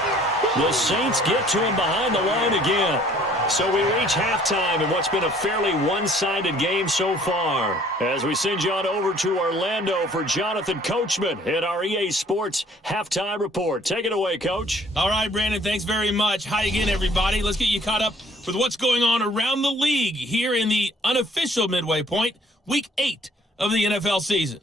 The Saints get to him behind the line again. So we reach halftime in what's been a fairly one-sided game so far. As we send you on over to Orlando for Jonathan Coachman at our EA Sports Halftime Report. Take it away, Coach. All right, Brandon, thanks very much. Hi again, everybody. Let's get you caught up with what's going on around the league here in the unofficial midway point, Week 8 of the NFL season.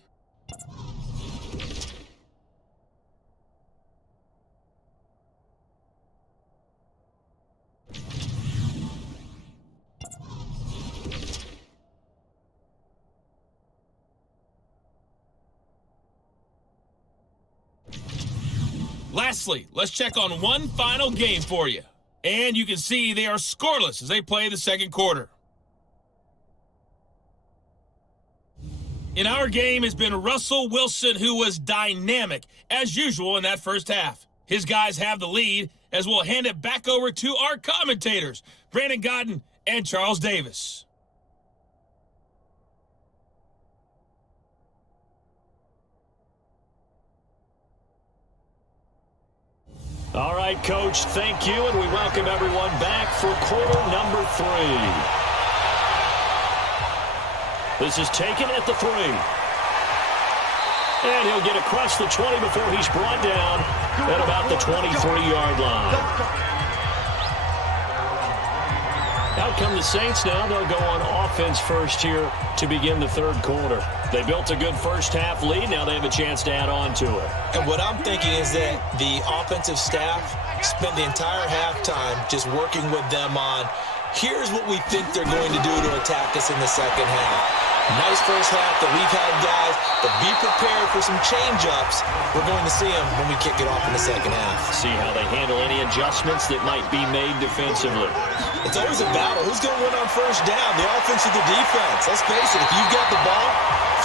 Lastly, let's check on one final game for you. And you can see they are scoreless as they play the second quarter. In our game has been Russell Wilson, who was dynamic, as usual, in that first half. His guys have the lead, as we'll hand it back over to our commentators, Brandon Godden and Charles Davis. All right, Coach, thank you, and we welcome everyone back for quarter number 3. This is taken at the 3. And he'll get across the 20 before he's brought down at about the 23-yard line. Out come the Saints now. They'll go on offense first here to begin the third quarter. They built a good first-half lead. Now they have a chance to add on to it. And what I'm thinking is that the offensive staff spent the entire halftime just working with them on, here's what we think they're going to do to attack us in the second half. Nice first half that we've had, guys, but be prepared for some change-ups. We're going to see them when we kick it off in the second half. See how they handle any adjustments that might be made defensively. It's always a battle. Who's going to win on first down, the offense or the defense? Let's face it, if you've got the ball,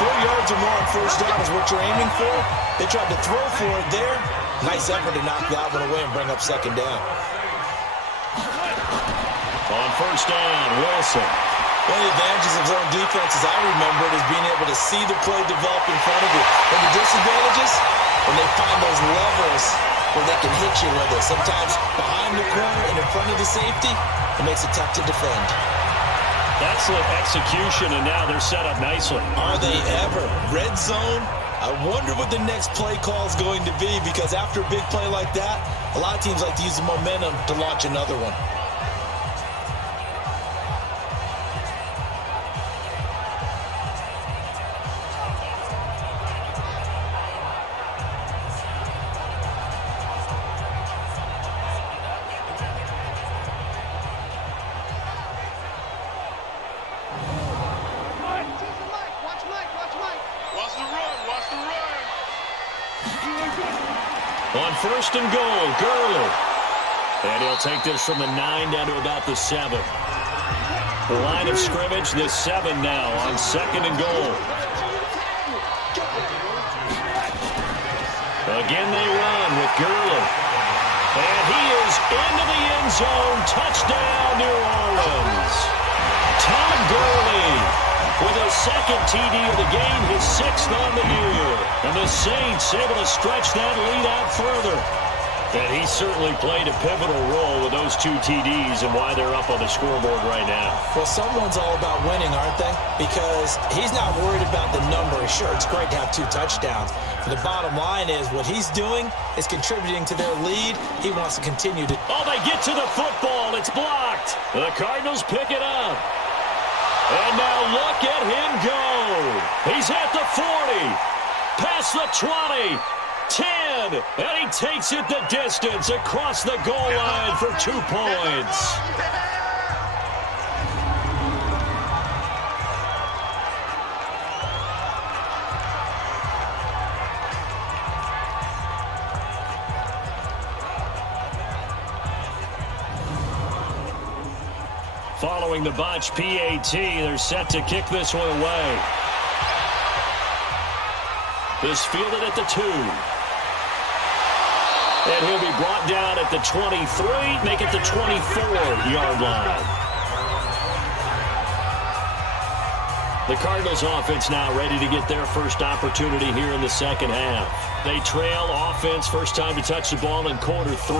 4 yards or more on first down is what you're aiming for. They tried to throw for it there. Nice effort to knock that one away and bring up second down. On first down, Wilson. One of the advantages of zone defense, as I remember it, is being able to see the play develop in front of you. And the disadvantages, when they find those levels where they can hit you with it. Sometimes behind the corner and in front of the safety, it makes it tough to defend. Excellent execution, and now they're set up nicely. Are they ever? Red zone? I wonder what the next play call is going to be, because after a big play like that, a lot of teams like to use the momentum to launch another one. On first and goal, Gurley. And he'll take this from the 9 down to about the 7. The line of scrimmage, the 7 now on second and goal. Again they run with Gurley. And he is into the end zone. Touchdown, New Orleans. Todd Gurley with his second TD of the game, his 6th on the year. And the Saints able to stretch that lead out further. And he certainly played a pivotal role with those 2 TDs and why they're up on the scoreboard right now. Well, someone's all about winning, aren't they? Because he's not worried about the number. Sure, it's great to have 2 touchdowns. But the bottom line is what he's doing is contributing to their lead. He wants to continue to... Oh, they get to the football. It's blocked. The Cardinals pick it up. And now look at him go. He's at the 40, past the 20, 10, and he takes it the distance across the goal line for 2 points. Following the botch PAT, they're set to kick this one away. This fielded at the 2. And he'll be brought down at the 23, make it the 24-yard line. The Cardinals offense now ready to get their first opportunity here in the second half. They trail offense, first time to touch the ball in quarter 3,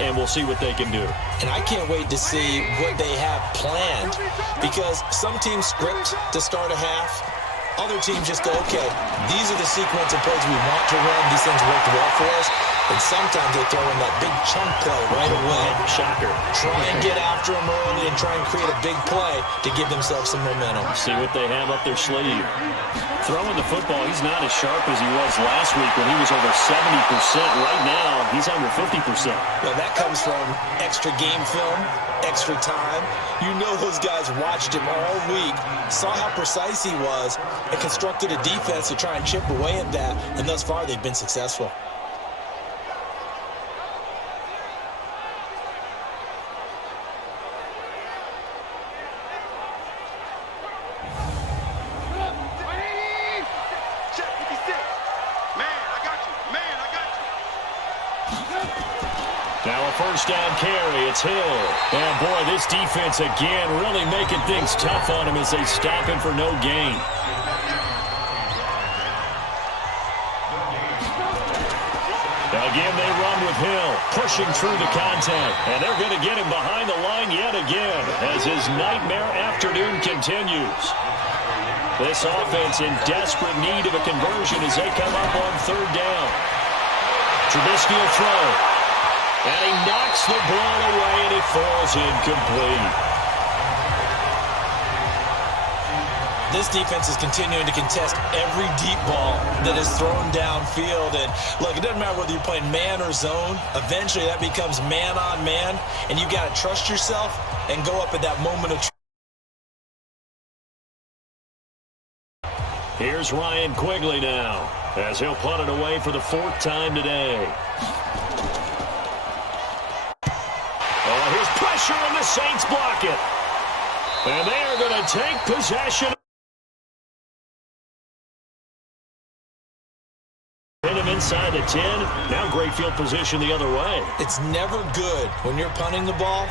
and we'll see what they can do. And I can't wait to see what they have planned, because some teams script to start a half. Other teams just go, okay, these are the sequence of plays we want to run. These things work well for us. And sometimes they throw in that big chunk play right away. Shocker. Try and get after them early and try and create a big play to give themselves some momentum. See what they have up their sleeve. Throwing the football, he's not as sharp as he was last week when he was over 70%. Right now, he's under 50%. Now, that comes from extra game film, extra time. You know those guys watched him all week, saw how precise he was, and constructed a defense to try and chip away at that, and thus far they've been successful. Now a first down carry, it's Hill. And boy, this defense again really making things tough on him as they stop him for no gain. Again, they run with Hill, pushing through the contact. And they're going to get him behind the line yet again as his nightmare afternoon continues. This offense in desperate need of a conversion as they come up on third down. Trubisky will throw. And he knocks the ball away, and it falls incomplete. This defense is continuing to contest every deep ball that is thrown downfield. And, look, it doesn't matter whether you're playing man or zone. Eventually, that becomes man on man, and you got to trust yourself and go up at that moment of truth. Here's Ryan Quigley now, as he'll punt it away for the 4th time today. Here's pressure, and the Saints block it. And they are going to take possession. Hit him inside the 10. Now great field position the other way. It's never good when you're punting the ball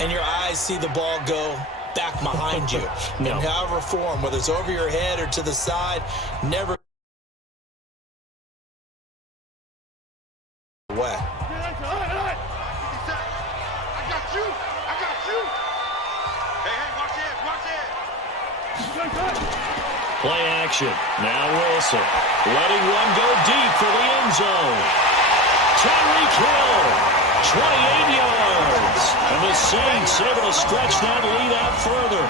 and your eyes see the ball go back behind you. No. In however form, whether it's over your head or to the side, never wet. Play action. Now Wilson. Letting one go deep for the end zone. Tyreek Hill. 28 yards. And the Saints able to stretch that lead out further.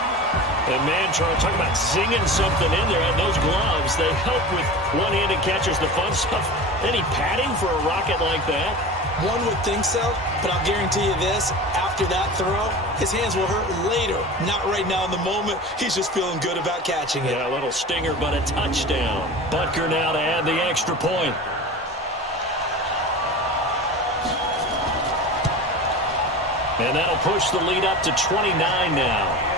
And man, Charles, talking about zinging something in there. And those gloves, they help with one-handed catches, the fun stuff. Any padding for a rocket like that? One would think so, but I'll guarantee you this, after that throw, his hands will hurt later. Not right now in the moment. He's just feeling good about catching it. Yeah, a little stinger, but a touchdown. Butker now to add the extra point. And that'll push the lead up to 29 now.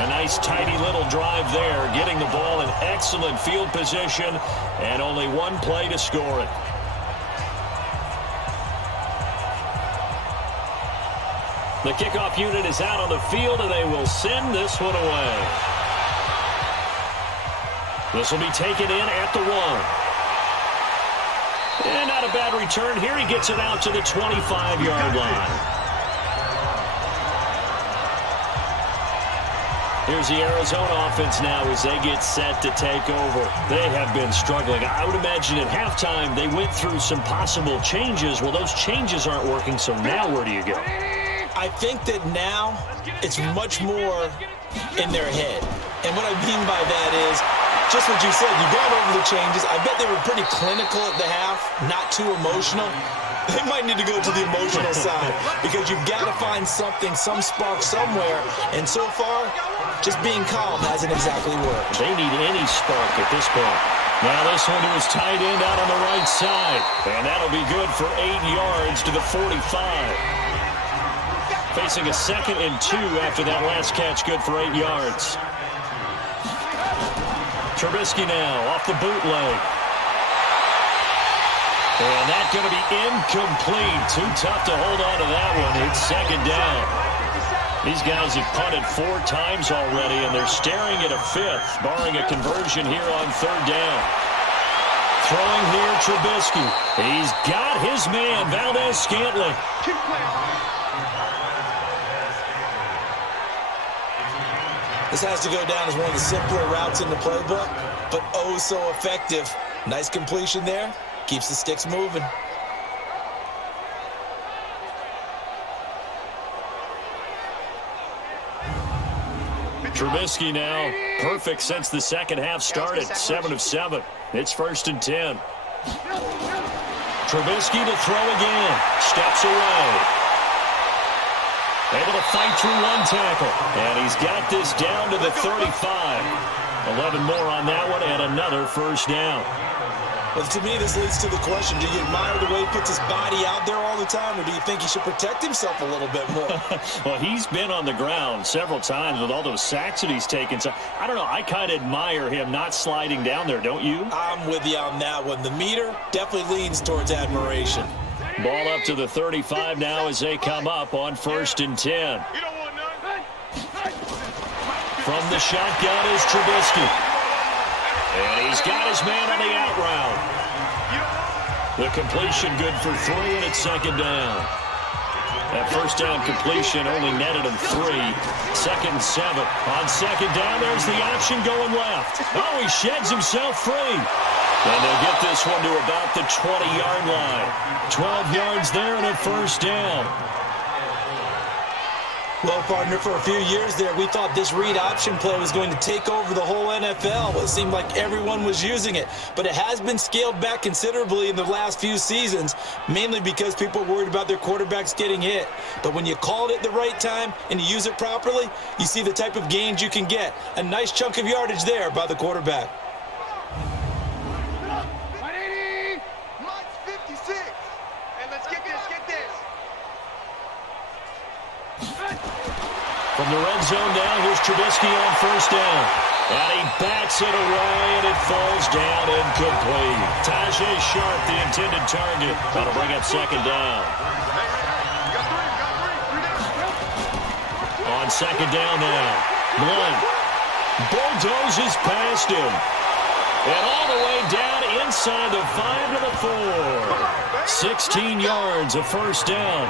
A nice, tidy little drive there, getting the ball in excellent field position, and only one play to score it. The kickoff unit is out on the field, and they will send this one away. This will be taken in at the 1. And not a bad return here. He gets it out to the 25-yard line. Here's the Arizona offense now as they get set to take over. They have been struggling. I would imagine at halftime they went through some possible changes. Well, those changes aren't working, so now where do you go? I think that now it's much more in their head. And what I mean by that is just what you said. You've gone over the changes. I bet they were pretty clinical at the half, not too emotional. They might need to go to the emotional side because you've got to find something, some spark somewhere. And so far, just being calm hasn't exactly worked. They need any spark at this point. Now this one to his tight end out on the right side. And that'll be good for 8 yards to the 45. Facing a 2nd and 2 after that last catch, good for 8 yards. Trubisky now off the bootleg. And that's going to be incomplete. Too tough to hold on to that one. It's 2nd down. These guys have punted 4 times already, and they're staring at a 5th, barring a conversion here on 3rd down. Throwing here, Trubisky. He's got his man, Valdez-Scantling. Keep playing. This has to go down as one of the simpler routes in the playbook, but oh so effective. Nice completion there. Keeps the sticks moving. Trubisky now, perfect since the 2nd half started, 7 of 7. It's 1st and 10. Trubisky to throw again. Steps away. Able to fight through 1 tackle. And he's got this down to the 35. 11 more on that one and another 1st down. Well, to me, this leads to the question, do you admire the way he puts his body out there all the time, or do you think he should protect himself a little bit more? Well, he's been on the ground several times with all those sacks that he's taken. So, I don't know, I kind of admire him not sliding down there, don't you? I'm with you on that one. The meter definitely leans towards admiration. Ball up to the 35 now as they come up on 1st and 10. You don't want none. From the shotgun is Trubisky. And he's got his man on the out route. The completion good for 3, and it's 2nd down. That 1st down completion only netted him 3. 2nd and 7. On 2nd down, there's the option going left. Oh, he sheds himself free. And they'll get this one to about the 20-yard line. 12 yards there and a 1st down. Well, partner, for a few years there, we thought this read option play was going to take over the whole NFL. It seemed like everyone was using it. But it has been scaled back considerably in the last few seasons, mainly because people are worried about their quarterbacks getting hit. But when you call it at the right time and you use it properly, you see the type of gains you can get. A nice chunk of yardage there by the quarterback. 180. Mike's 56. And let's get this, get this. From the red zone now, here's Trubisky on 1st down. And he bats it away, and it falls down incomplete. Tajay Sharp, the intended target. That'll bring up 2nd down. On 2nd down now, Blunt bulldozes past him. And all the way down inside the 5 to the 4. 16 yards, a 1st down.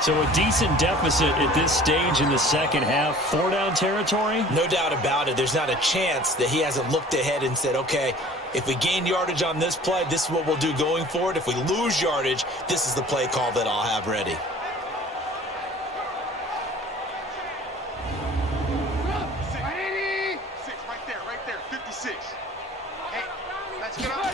So a decent deficit at this stage in the 2nd half. 4-down territory? No doubt about it. There's not a chance that he hasn't looked ahead and said, okay, if we gain yardage on this play, this is what we'll do going forward. If we lose yardage, this is the play call that I'll have ready. Right there, 56. Hey, let's get up.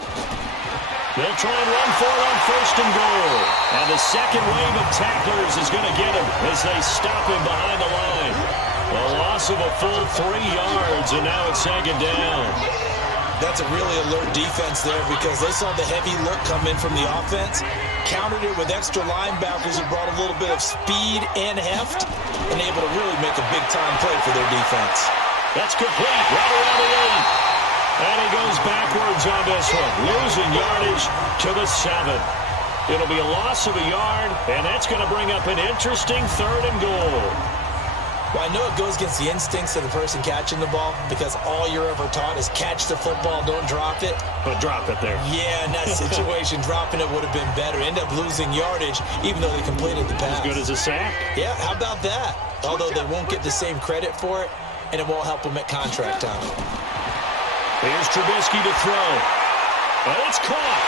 They'll try and run for it on 1st and goal. And the second wave of tacklers is going to get him as they stop him behind the line. A loss of a full 3 yards, and now it's 2nd down. That's a really alert defense there because they saw the heavy look come in from the offense, countered it with extra linebackers who brought a little bit of speed and heft, and able to really make a big-time play for their defense. That's complete, right around the 8. And he goes backwards on this one, losing yardage to the 7. It'll be a loss of a yard, and that's going to bring up an interesting 3rd and goal. Well, I know it goes against the instincts of the person catching the ball because all you're ever taught is catch the football, don't drop it. But drop it there. Yeah, in that situation, dropping it would have been better. End up losing yardage, even though they completed the pass. As good as a sack. Yeah, how about that? Although they won't get the same credit for it, and it won't help them at contract time. Here's Trubisky to throw. But it's caught.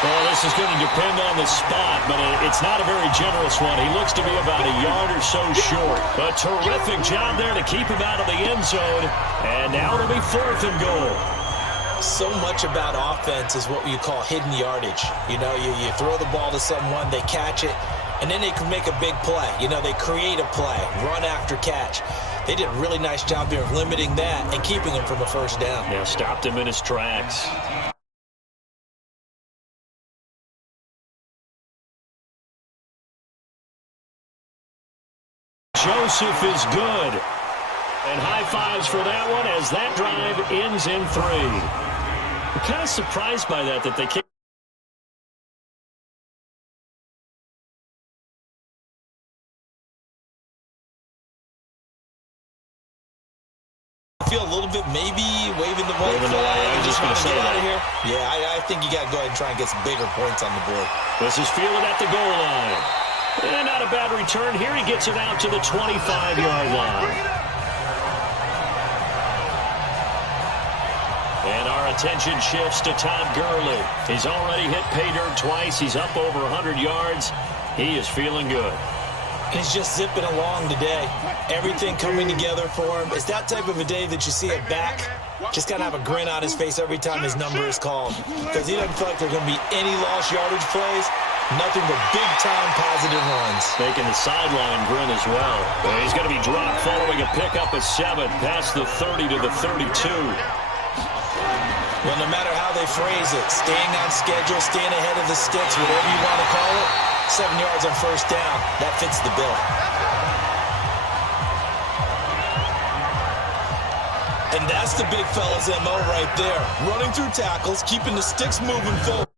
Well, this is going to depend on the spot, but it's not a very generous one. He looks to be about a yard or so short. A terrific job there to keep him out of the end zone. And now it'll be 4th and goal. So much about offense is what you call hidden yardage. You know, you throw the ball to someone, they catch it, and then they can make a big play. You know, they create a play, run after catch. They did a really nice job there of limiting that and keeping him from a 1st down. Yeah, stopped him in his tracks. Joseph is good. And high fives for that one as that drive ends in 3. I'm kind of surprised by that they can't. I feel a little bit maybe waving the white flag. I was just going to say get out of that. here. Yeah, I think you got to go ahead and try and get some bigger points on the board. This is fielded at the goal line. And not a bad return here. He gets it out to the 25-yard line. And our attention shifts to Todd Gurley. He's already hit pay dirt twice. He's up over 100 yards. He is feeling good. He's just zipping along today. Everything coming together for him. It's that type of a day that you see it back. Just got to have a grin on his face every time his number is called. Because he doesn't feel like there's going to be any lost yardage plays. Nothing but big-time positive runs. Making the sideline grin as well. He's going to be dropped following a pickup of 7 past the 30 to the 32. Well, no matter how they phrase it, staying on schedule, staying ahead of the sticks, whatever you want to call it, 7 yards on first down, that fits the bill. And that's the big fella's MO right there. Running through tackles, keeping the sticks moving forward.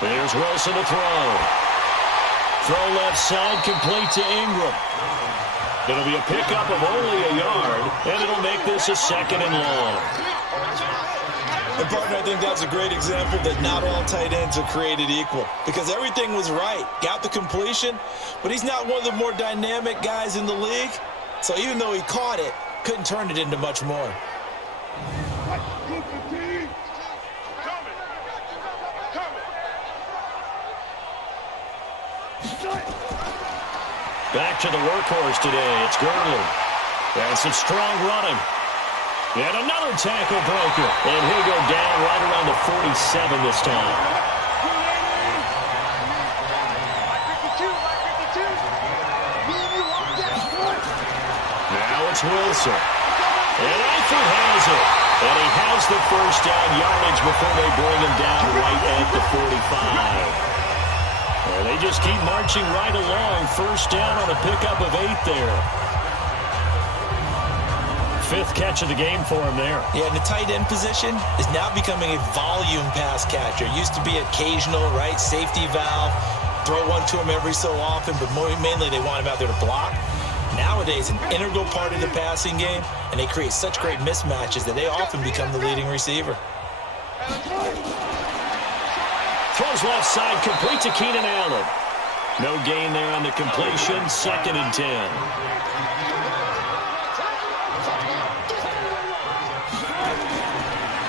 There's Wilson to throw. Throw left side, complete to Ingram. It'll be a pickup of only a yard, and it'll make this a 2nd and long. And, partner, I think that's a great example that not all tight ends are created equal. Because everything was right. Got the completion, but he's not one of the more dynamic guys in the league. So even though he caught it, couldn't turn it into much more. Back to the workhorse today. It's Gurley. And some strong running. And another tackle broken. And he'll go down right around the 47 this time. Now it's Wilson. And Eifert has it. And he has the first down yardage before they bring him down right at the 45. And they just keep marching right along. First down on a pickup of 8 there. 5th catch of the game for him there. Yeah, and the tight end position is now becoming a volume pass catcher. Used to be occasional, right? Safety valve. Throw one to him every so often, but mainly they want him out there to block. Nowadays, an integral part of the passing game, and they create such great mismatches that they often become the leading receiver. Throws left side, complete to Keenan Allen. No gain there on the completion, 2nd and 10.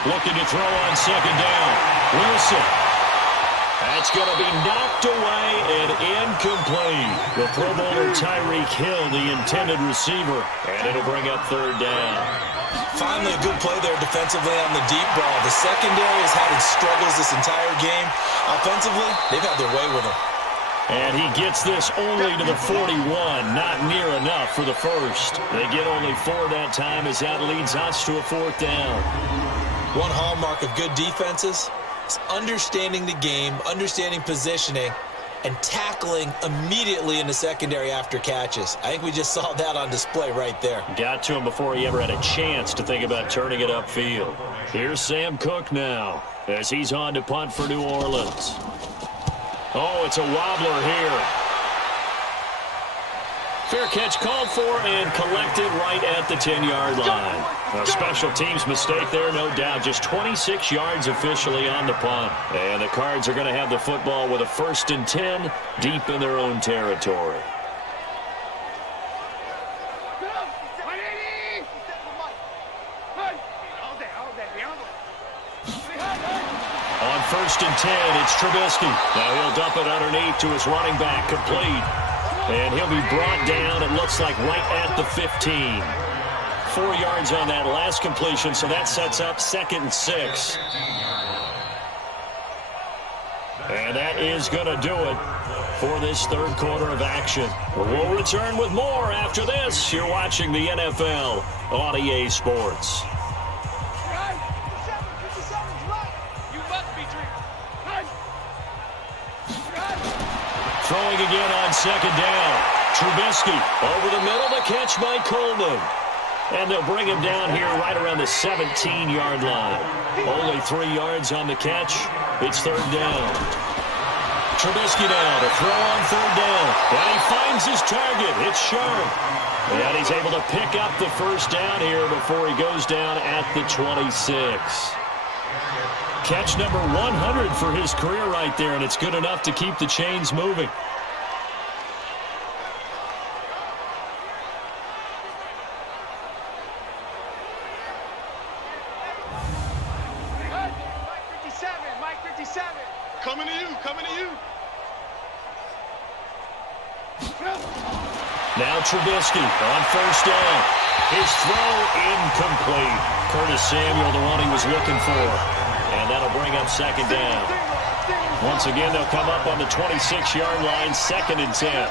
Looking to throw on 2nd down. Wilson. That's going to be knocked away and incomplete. The Pro Bowler Tyreek Hill, the intended receiver, and it'll bring up 3rd down. Finally, a good play there defensively on the deep ball. The secondary has had its struggles this entire game. Offensively, they've had their way with him. And he gets this only to the 41. Not near enough for the first. They get only 4 that time as that leads us to a 4th down. One hallmark of good defenses is understanding the game, understanding positioning, and tackling immediately in the secondary after catches. I think we just saw that on display right there. Got to him before he ever had a chance to think about turning it upfield. Here's Sam Cook now as he's on to punt for New Orleans. Oh, it's a wobbler here. Fair catch called for and collected right at the 10-yard line. A special teams mistake there, no doubt. Just 26 yards officially on the punt. And the Cards are going to have the football with a 1st and 10 deep in their own territory. On 1st and 10, it's Trubisky. Now he'll dump it underneath to his running back, complete. And he'll be brought down, it looks like, right at the 15. 4 yards on that last completion, so that sets up 2nd and 6. And that is going to do it for this 3rd quarter of action. We'll return with more after this. You're watching the NFL on EA Sports. Throwing again on 2nd down. Trubisky over the middle, the catch by Coleman. And they'll bring him down here right around the 17-yard line. Only 3 yards on the catch. It's 3rd down. Trubisky now to throw on 3rd down. And he finds his target. It's Sharp. And he's able to pick up the 1st down here before he goes down at the 26. Catch number 100 for his career right there, and it's good enough to keep the chains moving. Mike 57. Coming to you, coming to you. Now Trubisky on 1st down. His throw incomplete. Curtis Samuel, the one he was looking for. And that'll bring up 2nd down. Once again, they'll come up on the 26-yard line, 2nd and 10.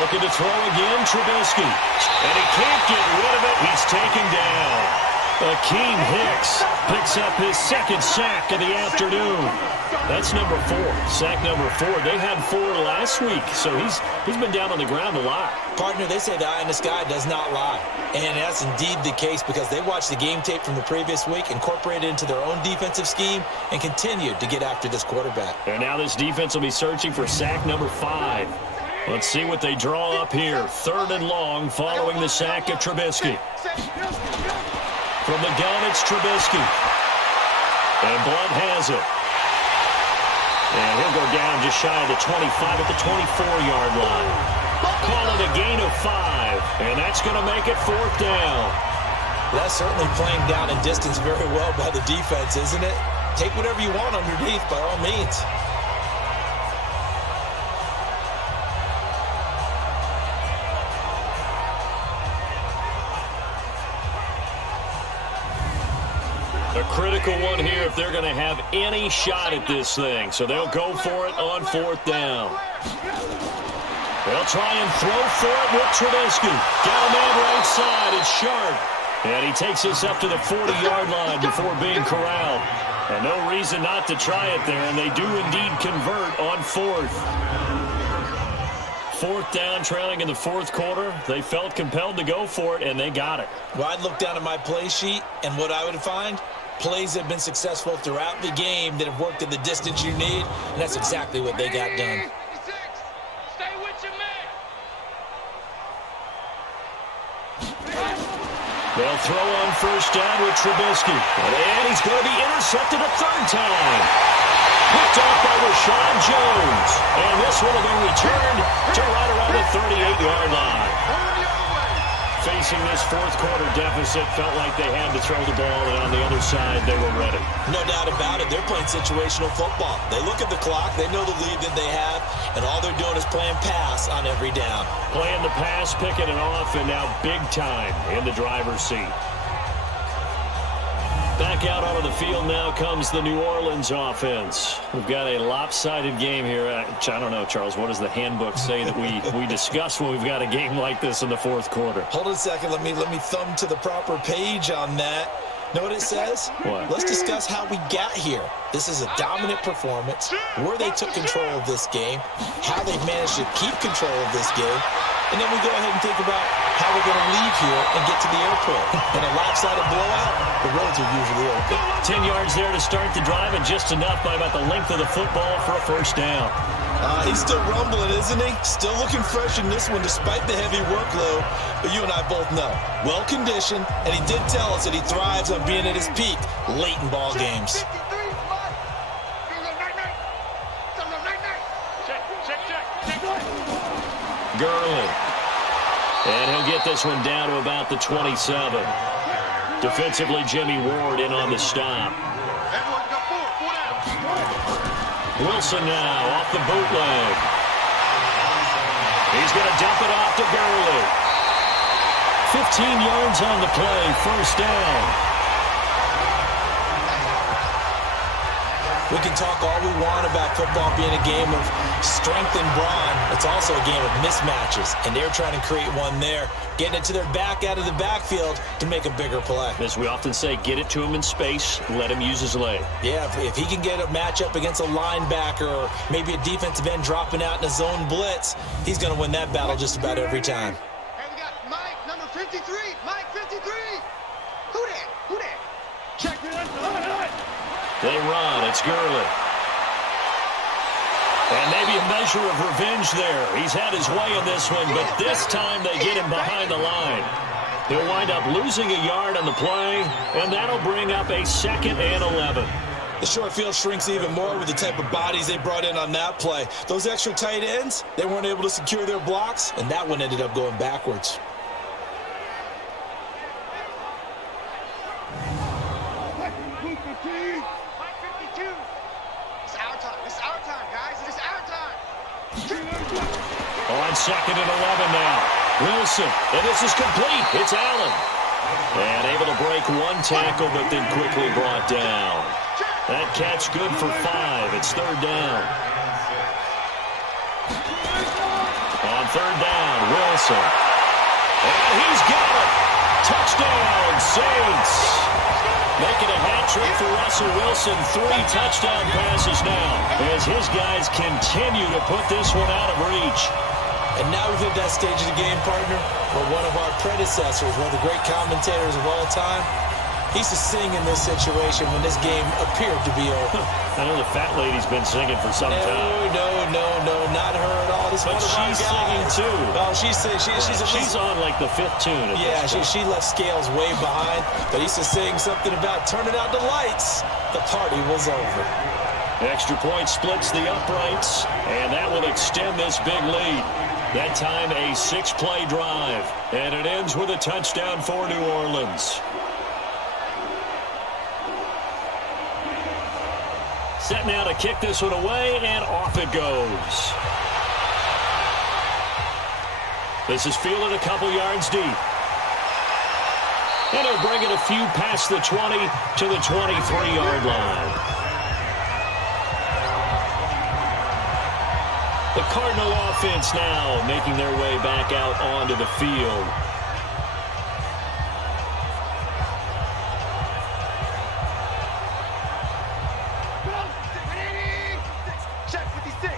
Looking to throw again, Trubisky. And he can't get rid of it. He's taken down. Akeem Hicks picks up his 2nd sack of the afternoon. That's number 4. Sack number 4. They had 4 last week, so he's been down on the ground a lot. Partner, they say the eye in the sky does not lie. And that's indeed the case because they watched the game tape from the previous week, incorporated it into their own defensive scheme, and continued to get after this quarterback. And now this defense will be searching for sack number 5. Let's see what they draw up here. 3rd and long following the sack of Trubisky. From the gun, it's Trubisky. And Blunt has it. And he'll go down just shy of the 25 at the 24-yard line. Call it a gain of 5. And that's going to make it 4th down. That's certainly playing down in distance very well by the defense, isn't it? Take whatever you want underneath, by all means. A critical one here if they're going to have any shot at this thing. So they'll go for it on 4th down. They'll try and throw for it with Trubisky. Got a man right side. It's Sharp. And he takes us up to the 40-yard line before being corralled. And no reason not to try it there. And they do indeed convert on 4th. 4th down, trailing in the 4th quarter. They felt compelled to go for it, and they got it. Well, I'd look down at my play sheet, and what I would find, plays have been successful throughout the game that have worked at the distance you need, and that's exactly what they got done. Stay with your man. They'll throw on 1st down with Trubisky. And he's going to be intercepted a 3rd time. Picked off by Rashawn Jones. And this one will be returned to right around the 38-yard line. Facing this 4th quarter deficit, felt like they had to throw the ball, and on the other side, they were ready. No doubt about it. They're playing situational football. They look at the clock. They know the lead that they have, and all they're doing is playing pass on every down. Playing the pass, picking it off, and now big time in the driver's seat. Back out onto the field now comes the New Orleans offense. We've got a lopsided game here. I don't know, Charles, what does the handbook say that we discuss when we've got a game like this in the 4th quarter? Hold on a second. Let me thumb to the proper page on that. Know what it says? What? Let's discuss how we got here. This is a dominant performance, where they took control of this game, how they've managed to keep control of this game, and then we go ahead and think about how we're going to leave here and get to the airport. In a lopsided blowout, the roads are usually open. 10 yards there to start the drive, and just enough by about the length of the football for a 1st down. He's still rumbling, isn't he? Still looking fresh in this one despite the heavy workload. But you and I both know, well-conditioned, and he did tell us that he thrives on being at his peak late in ball games. Gurley. And he'll get this one down to about the 27. Defensively, Jimmy Ward in on the stop. Wilson now off the bootleg. He's going to dump it off to Gurley. 15 yards on the play, first down. We can talk all we want about football being a game of strength and brawn. It's also a game of mismatches, and they're trying to create one there, getting it to their back out of the backfield to make a bigger play. As we often say, get it to him in space, let him use his leg. Yeah, if he can get a matchup against a linebacker or maybe a defensive end dropping out in a zone blitz, he's going to win that battle just about every time. And we got Mike, number 53. Mike, 53. Who that? Who that? Check it out. They run. It's Gurley. And maybe a measure of revenge there. He's had his way in this one, but this time they get him behind the line. He'll wind up losing a yard on the play, and that'll bring up a 2nd and 11. The short field shrinks even more with the type of bodies they brought in on that play. Those extra tight ends, they weren't able to secure their blocks, and that one ended up going backwards. On 2nd and 11 now. Wilson, and this is complete. It's Allen. And able to break one tackle, but then quickly brought down. That catch good for 5. It's 3rd down. On 3rd down, Wilson. And he's got it. Touchdown, Saints. Making a hat trick for Russell Wilson. 3 touchdown passes now as his guys continue to put this one out of reach. And now we've hit that stage of the game, partner, where one of our predecessors, one of the great commentators of all time, he used to sing in this situation when this game appeared to be over. I know the fat lady's been singing for some time. No, not her at all. This but she's singing too. Oh, she's on like the 5th tune. Yeah, she left Scales way behind, but he used to sing something about turning out the lights. The party was over. Extra point splits the uprights, and that will extend this big lead. That time a 6-play drive, and it ends with a touchdown for New Orleans. Set now to kick this one away, and off it goes. This is fielded a couple yards deep. And he'll bring it a few past the 20 to the 23-yard line. The Cardinal offense now making their way back out onto the field. Check 56.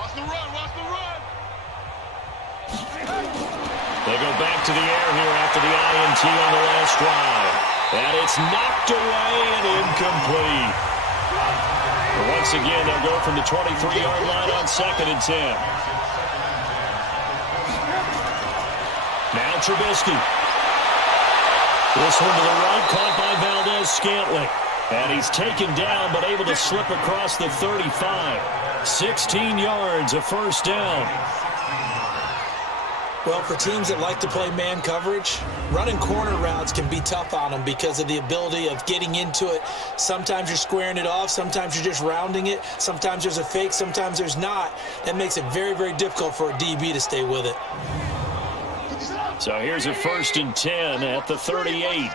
Watch the run, watch the run. They go back to the air here after the INT on the last drive. And it's knocked away and incomplete. But once again, they'll go from the 23-yard line on 2nd and 10. Now Trubisky. This one to the right, caught by Valdez-Scantling. And he's taken down, but able to slip across the 35. 16 yards, a first down. Well, for teams that like to play man coverage, running corner routes can be tough on them because of the ability of getting into it. Sometimes you're squaring it off. Sometimes you're just rounding it. Sometimes there's a fake. Sometimes there's not. That makes it very, very difficult for a DB to stay with it. So here's a 1st and 10 at the 38.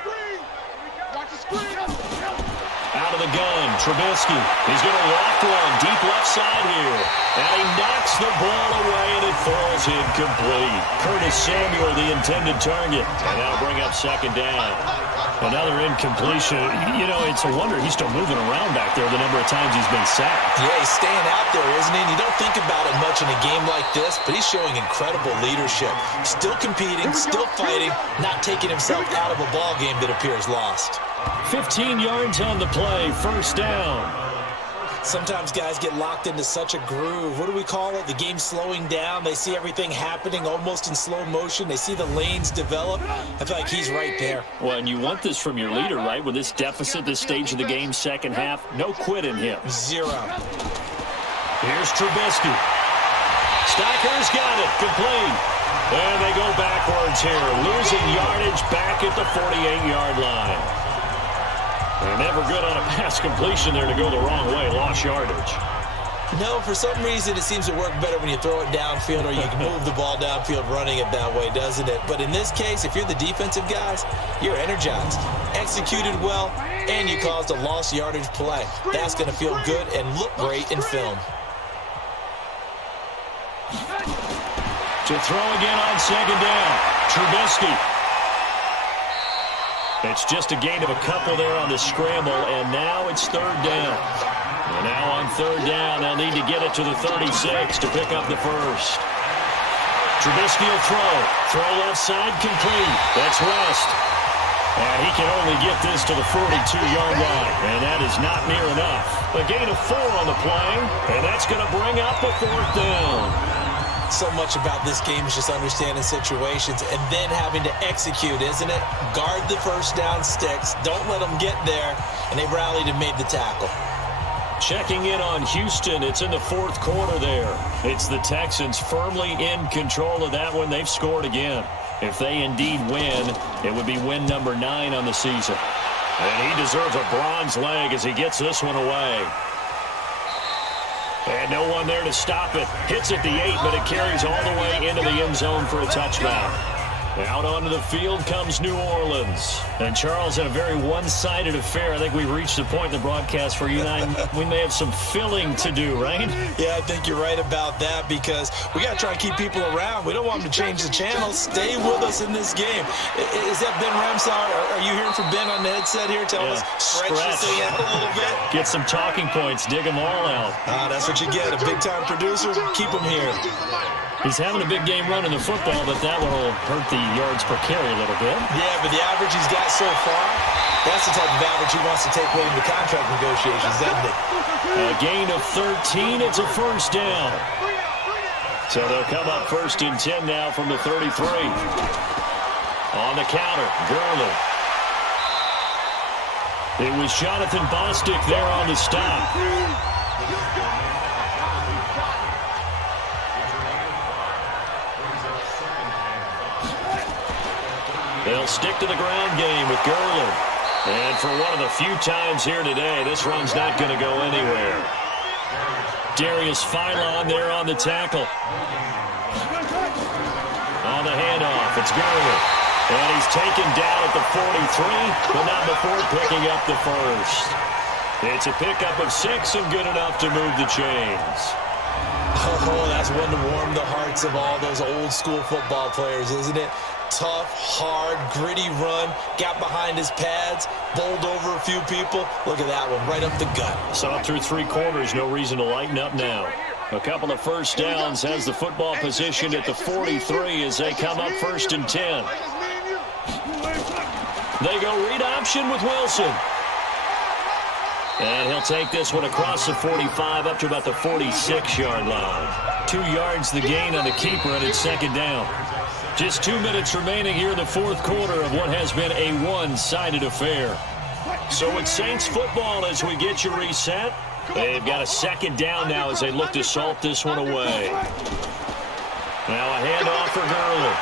Out of the gun, Trubisky. He's going to walk one deep left side here. And he knocks the ball away, and it falls incomplete. Curtis Samuel, the intended target. And that'll bring up 2nd down. Another incompletion. You know, it's a wonder he's still moving around back there the number of times he's been sacked. Yeah, he's staying out there, isn't he? And you don't think about it much in a game like this, but he's showing incredible leadership. Still competing, still fighting, not taking himself out of a ball game that appears lost. 15 yards on the play, first down. Sometimes guys get locked into such a groove. What do we call it? The game slowing down. They see everything happening almost in slow motion. They see the lanes develop. I feel like he's right there. Well, and you want this from your leader, right? With this deficit, this stage of the game, second half, no quit in him. Zero. Here's Trubisky. Stacker's got it. Complete. And they go backwards here. Losing yardage back at the 48-yard line. They're never good on a pass completion there to go the wrong way. Lost yardage. No, for some reason it seems to work better when you throw it downfield or you can move the ball downfield running it that way, doesn't it? But in this case, if you're the defensive guys, you're energized, executed well, and you caused a lost yardage play. That's going to feel good and look great in film. To throw again on second down. Trubisky. It's just a gain of a couple there on the scramble, and now it's third down. And now on third down, they'll need to get it to the 36 to pick up the first. Trubisky will throw. Throw left side, complete. That's West. And he can only get this to the 42-yard line, and that is not near enough. A gain of 4 on the play, and that's going to bring up a fourth down. So much about this game is just understanding situations and then having to execute, isn't it? Guard the first down sticks. Don't let them get there. And they rallied and made the tackle. Checking in on Houston. It's in the fourth quarter there. It's the Texans firmly in control of that one. They've scored again. If they indeed win, it would be win number 9 on the season. And he deserves a bronze leg as he gets this one away. And no one there to stop it. Hits at the 8, but it carries all the way into the end zone for a touchdown. Out onto the field comes New Orleans. And Charles, in a very one-sided affair, I think we've reached the point in the broadcast where you and I, we may have some filling to do, right? Yeah, I think you're right about that because we got to try to keep people around. We don't want them to change the channel. Stay with us in this game. Is that Ben Ramsar? Are you hearing from Ben on the headset here? Tell us, stretch this thing out a little bit. Get some talking points. Dig them all out. That's what you get. A big-time producer. Keep them here. He's having a big game running the football, but that one will hurt the yards per carry a little bit. Yeah, but the average he's got so far, that's the type of average he wants to take away in the contract negotiations, doesn't it? A gain of 13. It's a first down. So they'll come up first and 10 now from the 33. On the counter, Gurley. It was Jonathan Bostic there on the stop. They'll stick to the ground game with Gurley. And for one of the few times here today, this run's not going to go anywhere. Darius Philon there on the tackle. On the handoff, it's Gurley. And he's taken down at the 43, but not before picking up the first. It's a pickup of 6 and good enough to move the chains. Oh, that's one to warm the hearts of all those old school football players, isn't it? Tough, hard, gritty run, got behind his pads, bowled over a few people. Look at that one, right up the gut. Saw through 3 quarters, no reason to lighten up now. A couple of first downs, has the football positioned at the 43 as they come up first and 10. They go read option with Wilson. And he'll take this one across the 45 up to about the 46-yard line. 2 yards the gain on the keeper, and it's second down. Just 2 minutes remaining here in the fourth quarter of what has been a one-sided affair. So it's Saints football as we get you reset. They've got a second down now as they look to salt this one away. Now a handoff for Gurley.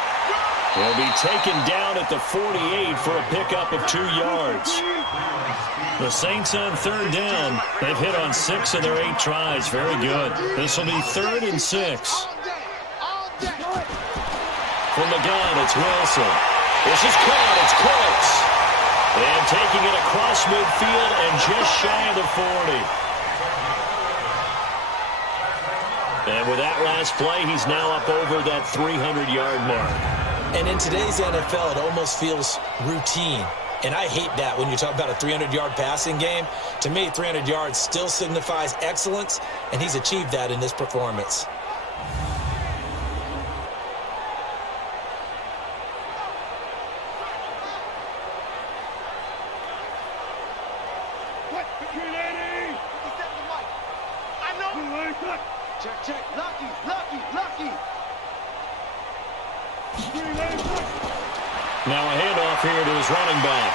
He'll be taken down at the 48 for a pickup of 2 yards. The Saints on third down. They've hit on 6 of their 8 tries. Very good. This will be 3rd and 6. From the gun, it's Wilson. This is caught. It's Cooks. And taking it across midfield and just shy of the 40. And with that last play, he's now up over that 300-yard mark. And in today's NFL, it almost feels routine. And I hate that when you talk about a 300-yard passing game. To me, 300 yards still signifies excellence, and he's achieved that in this performance. Check, check. Lucky, lucky, lucky. Now a handoff here to his running back.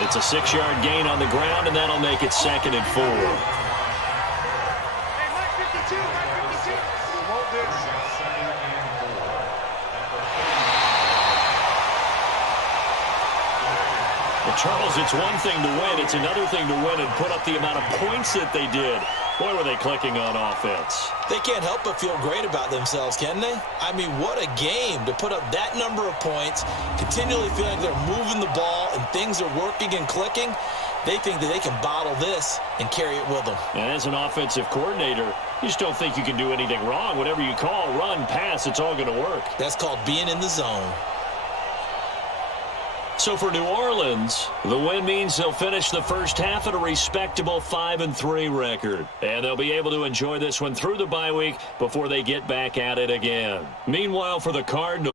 It's a 6-yard gain on the ground, and that'll make it 2nd and 4. Hey, Mike 52, Mike 52. Hold this. Well, Charles, it's one thing to win. It's another thing to win and put up the amount of points that they did. Boy, were they clicking on offense. They can't help but feel great about themselves, can they? I mean, what a game to put up that number of points, continually feeling like they're moving the ball and things are working and clicking. They think that they can bottle this and carry it with them. And as an offensive coordinator, you just don't think you can do anything wrong. Whatever you call, run, pass, it's all going to work. That's called being in the zone. So for New Orleans, the win means they'll finish the first half at a respectable 5-3 record. And they'll be able to enjoy this one through the bye week before they get back at it again. Meanwhile, for the Cardinals,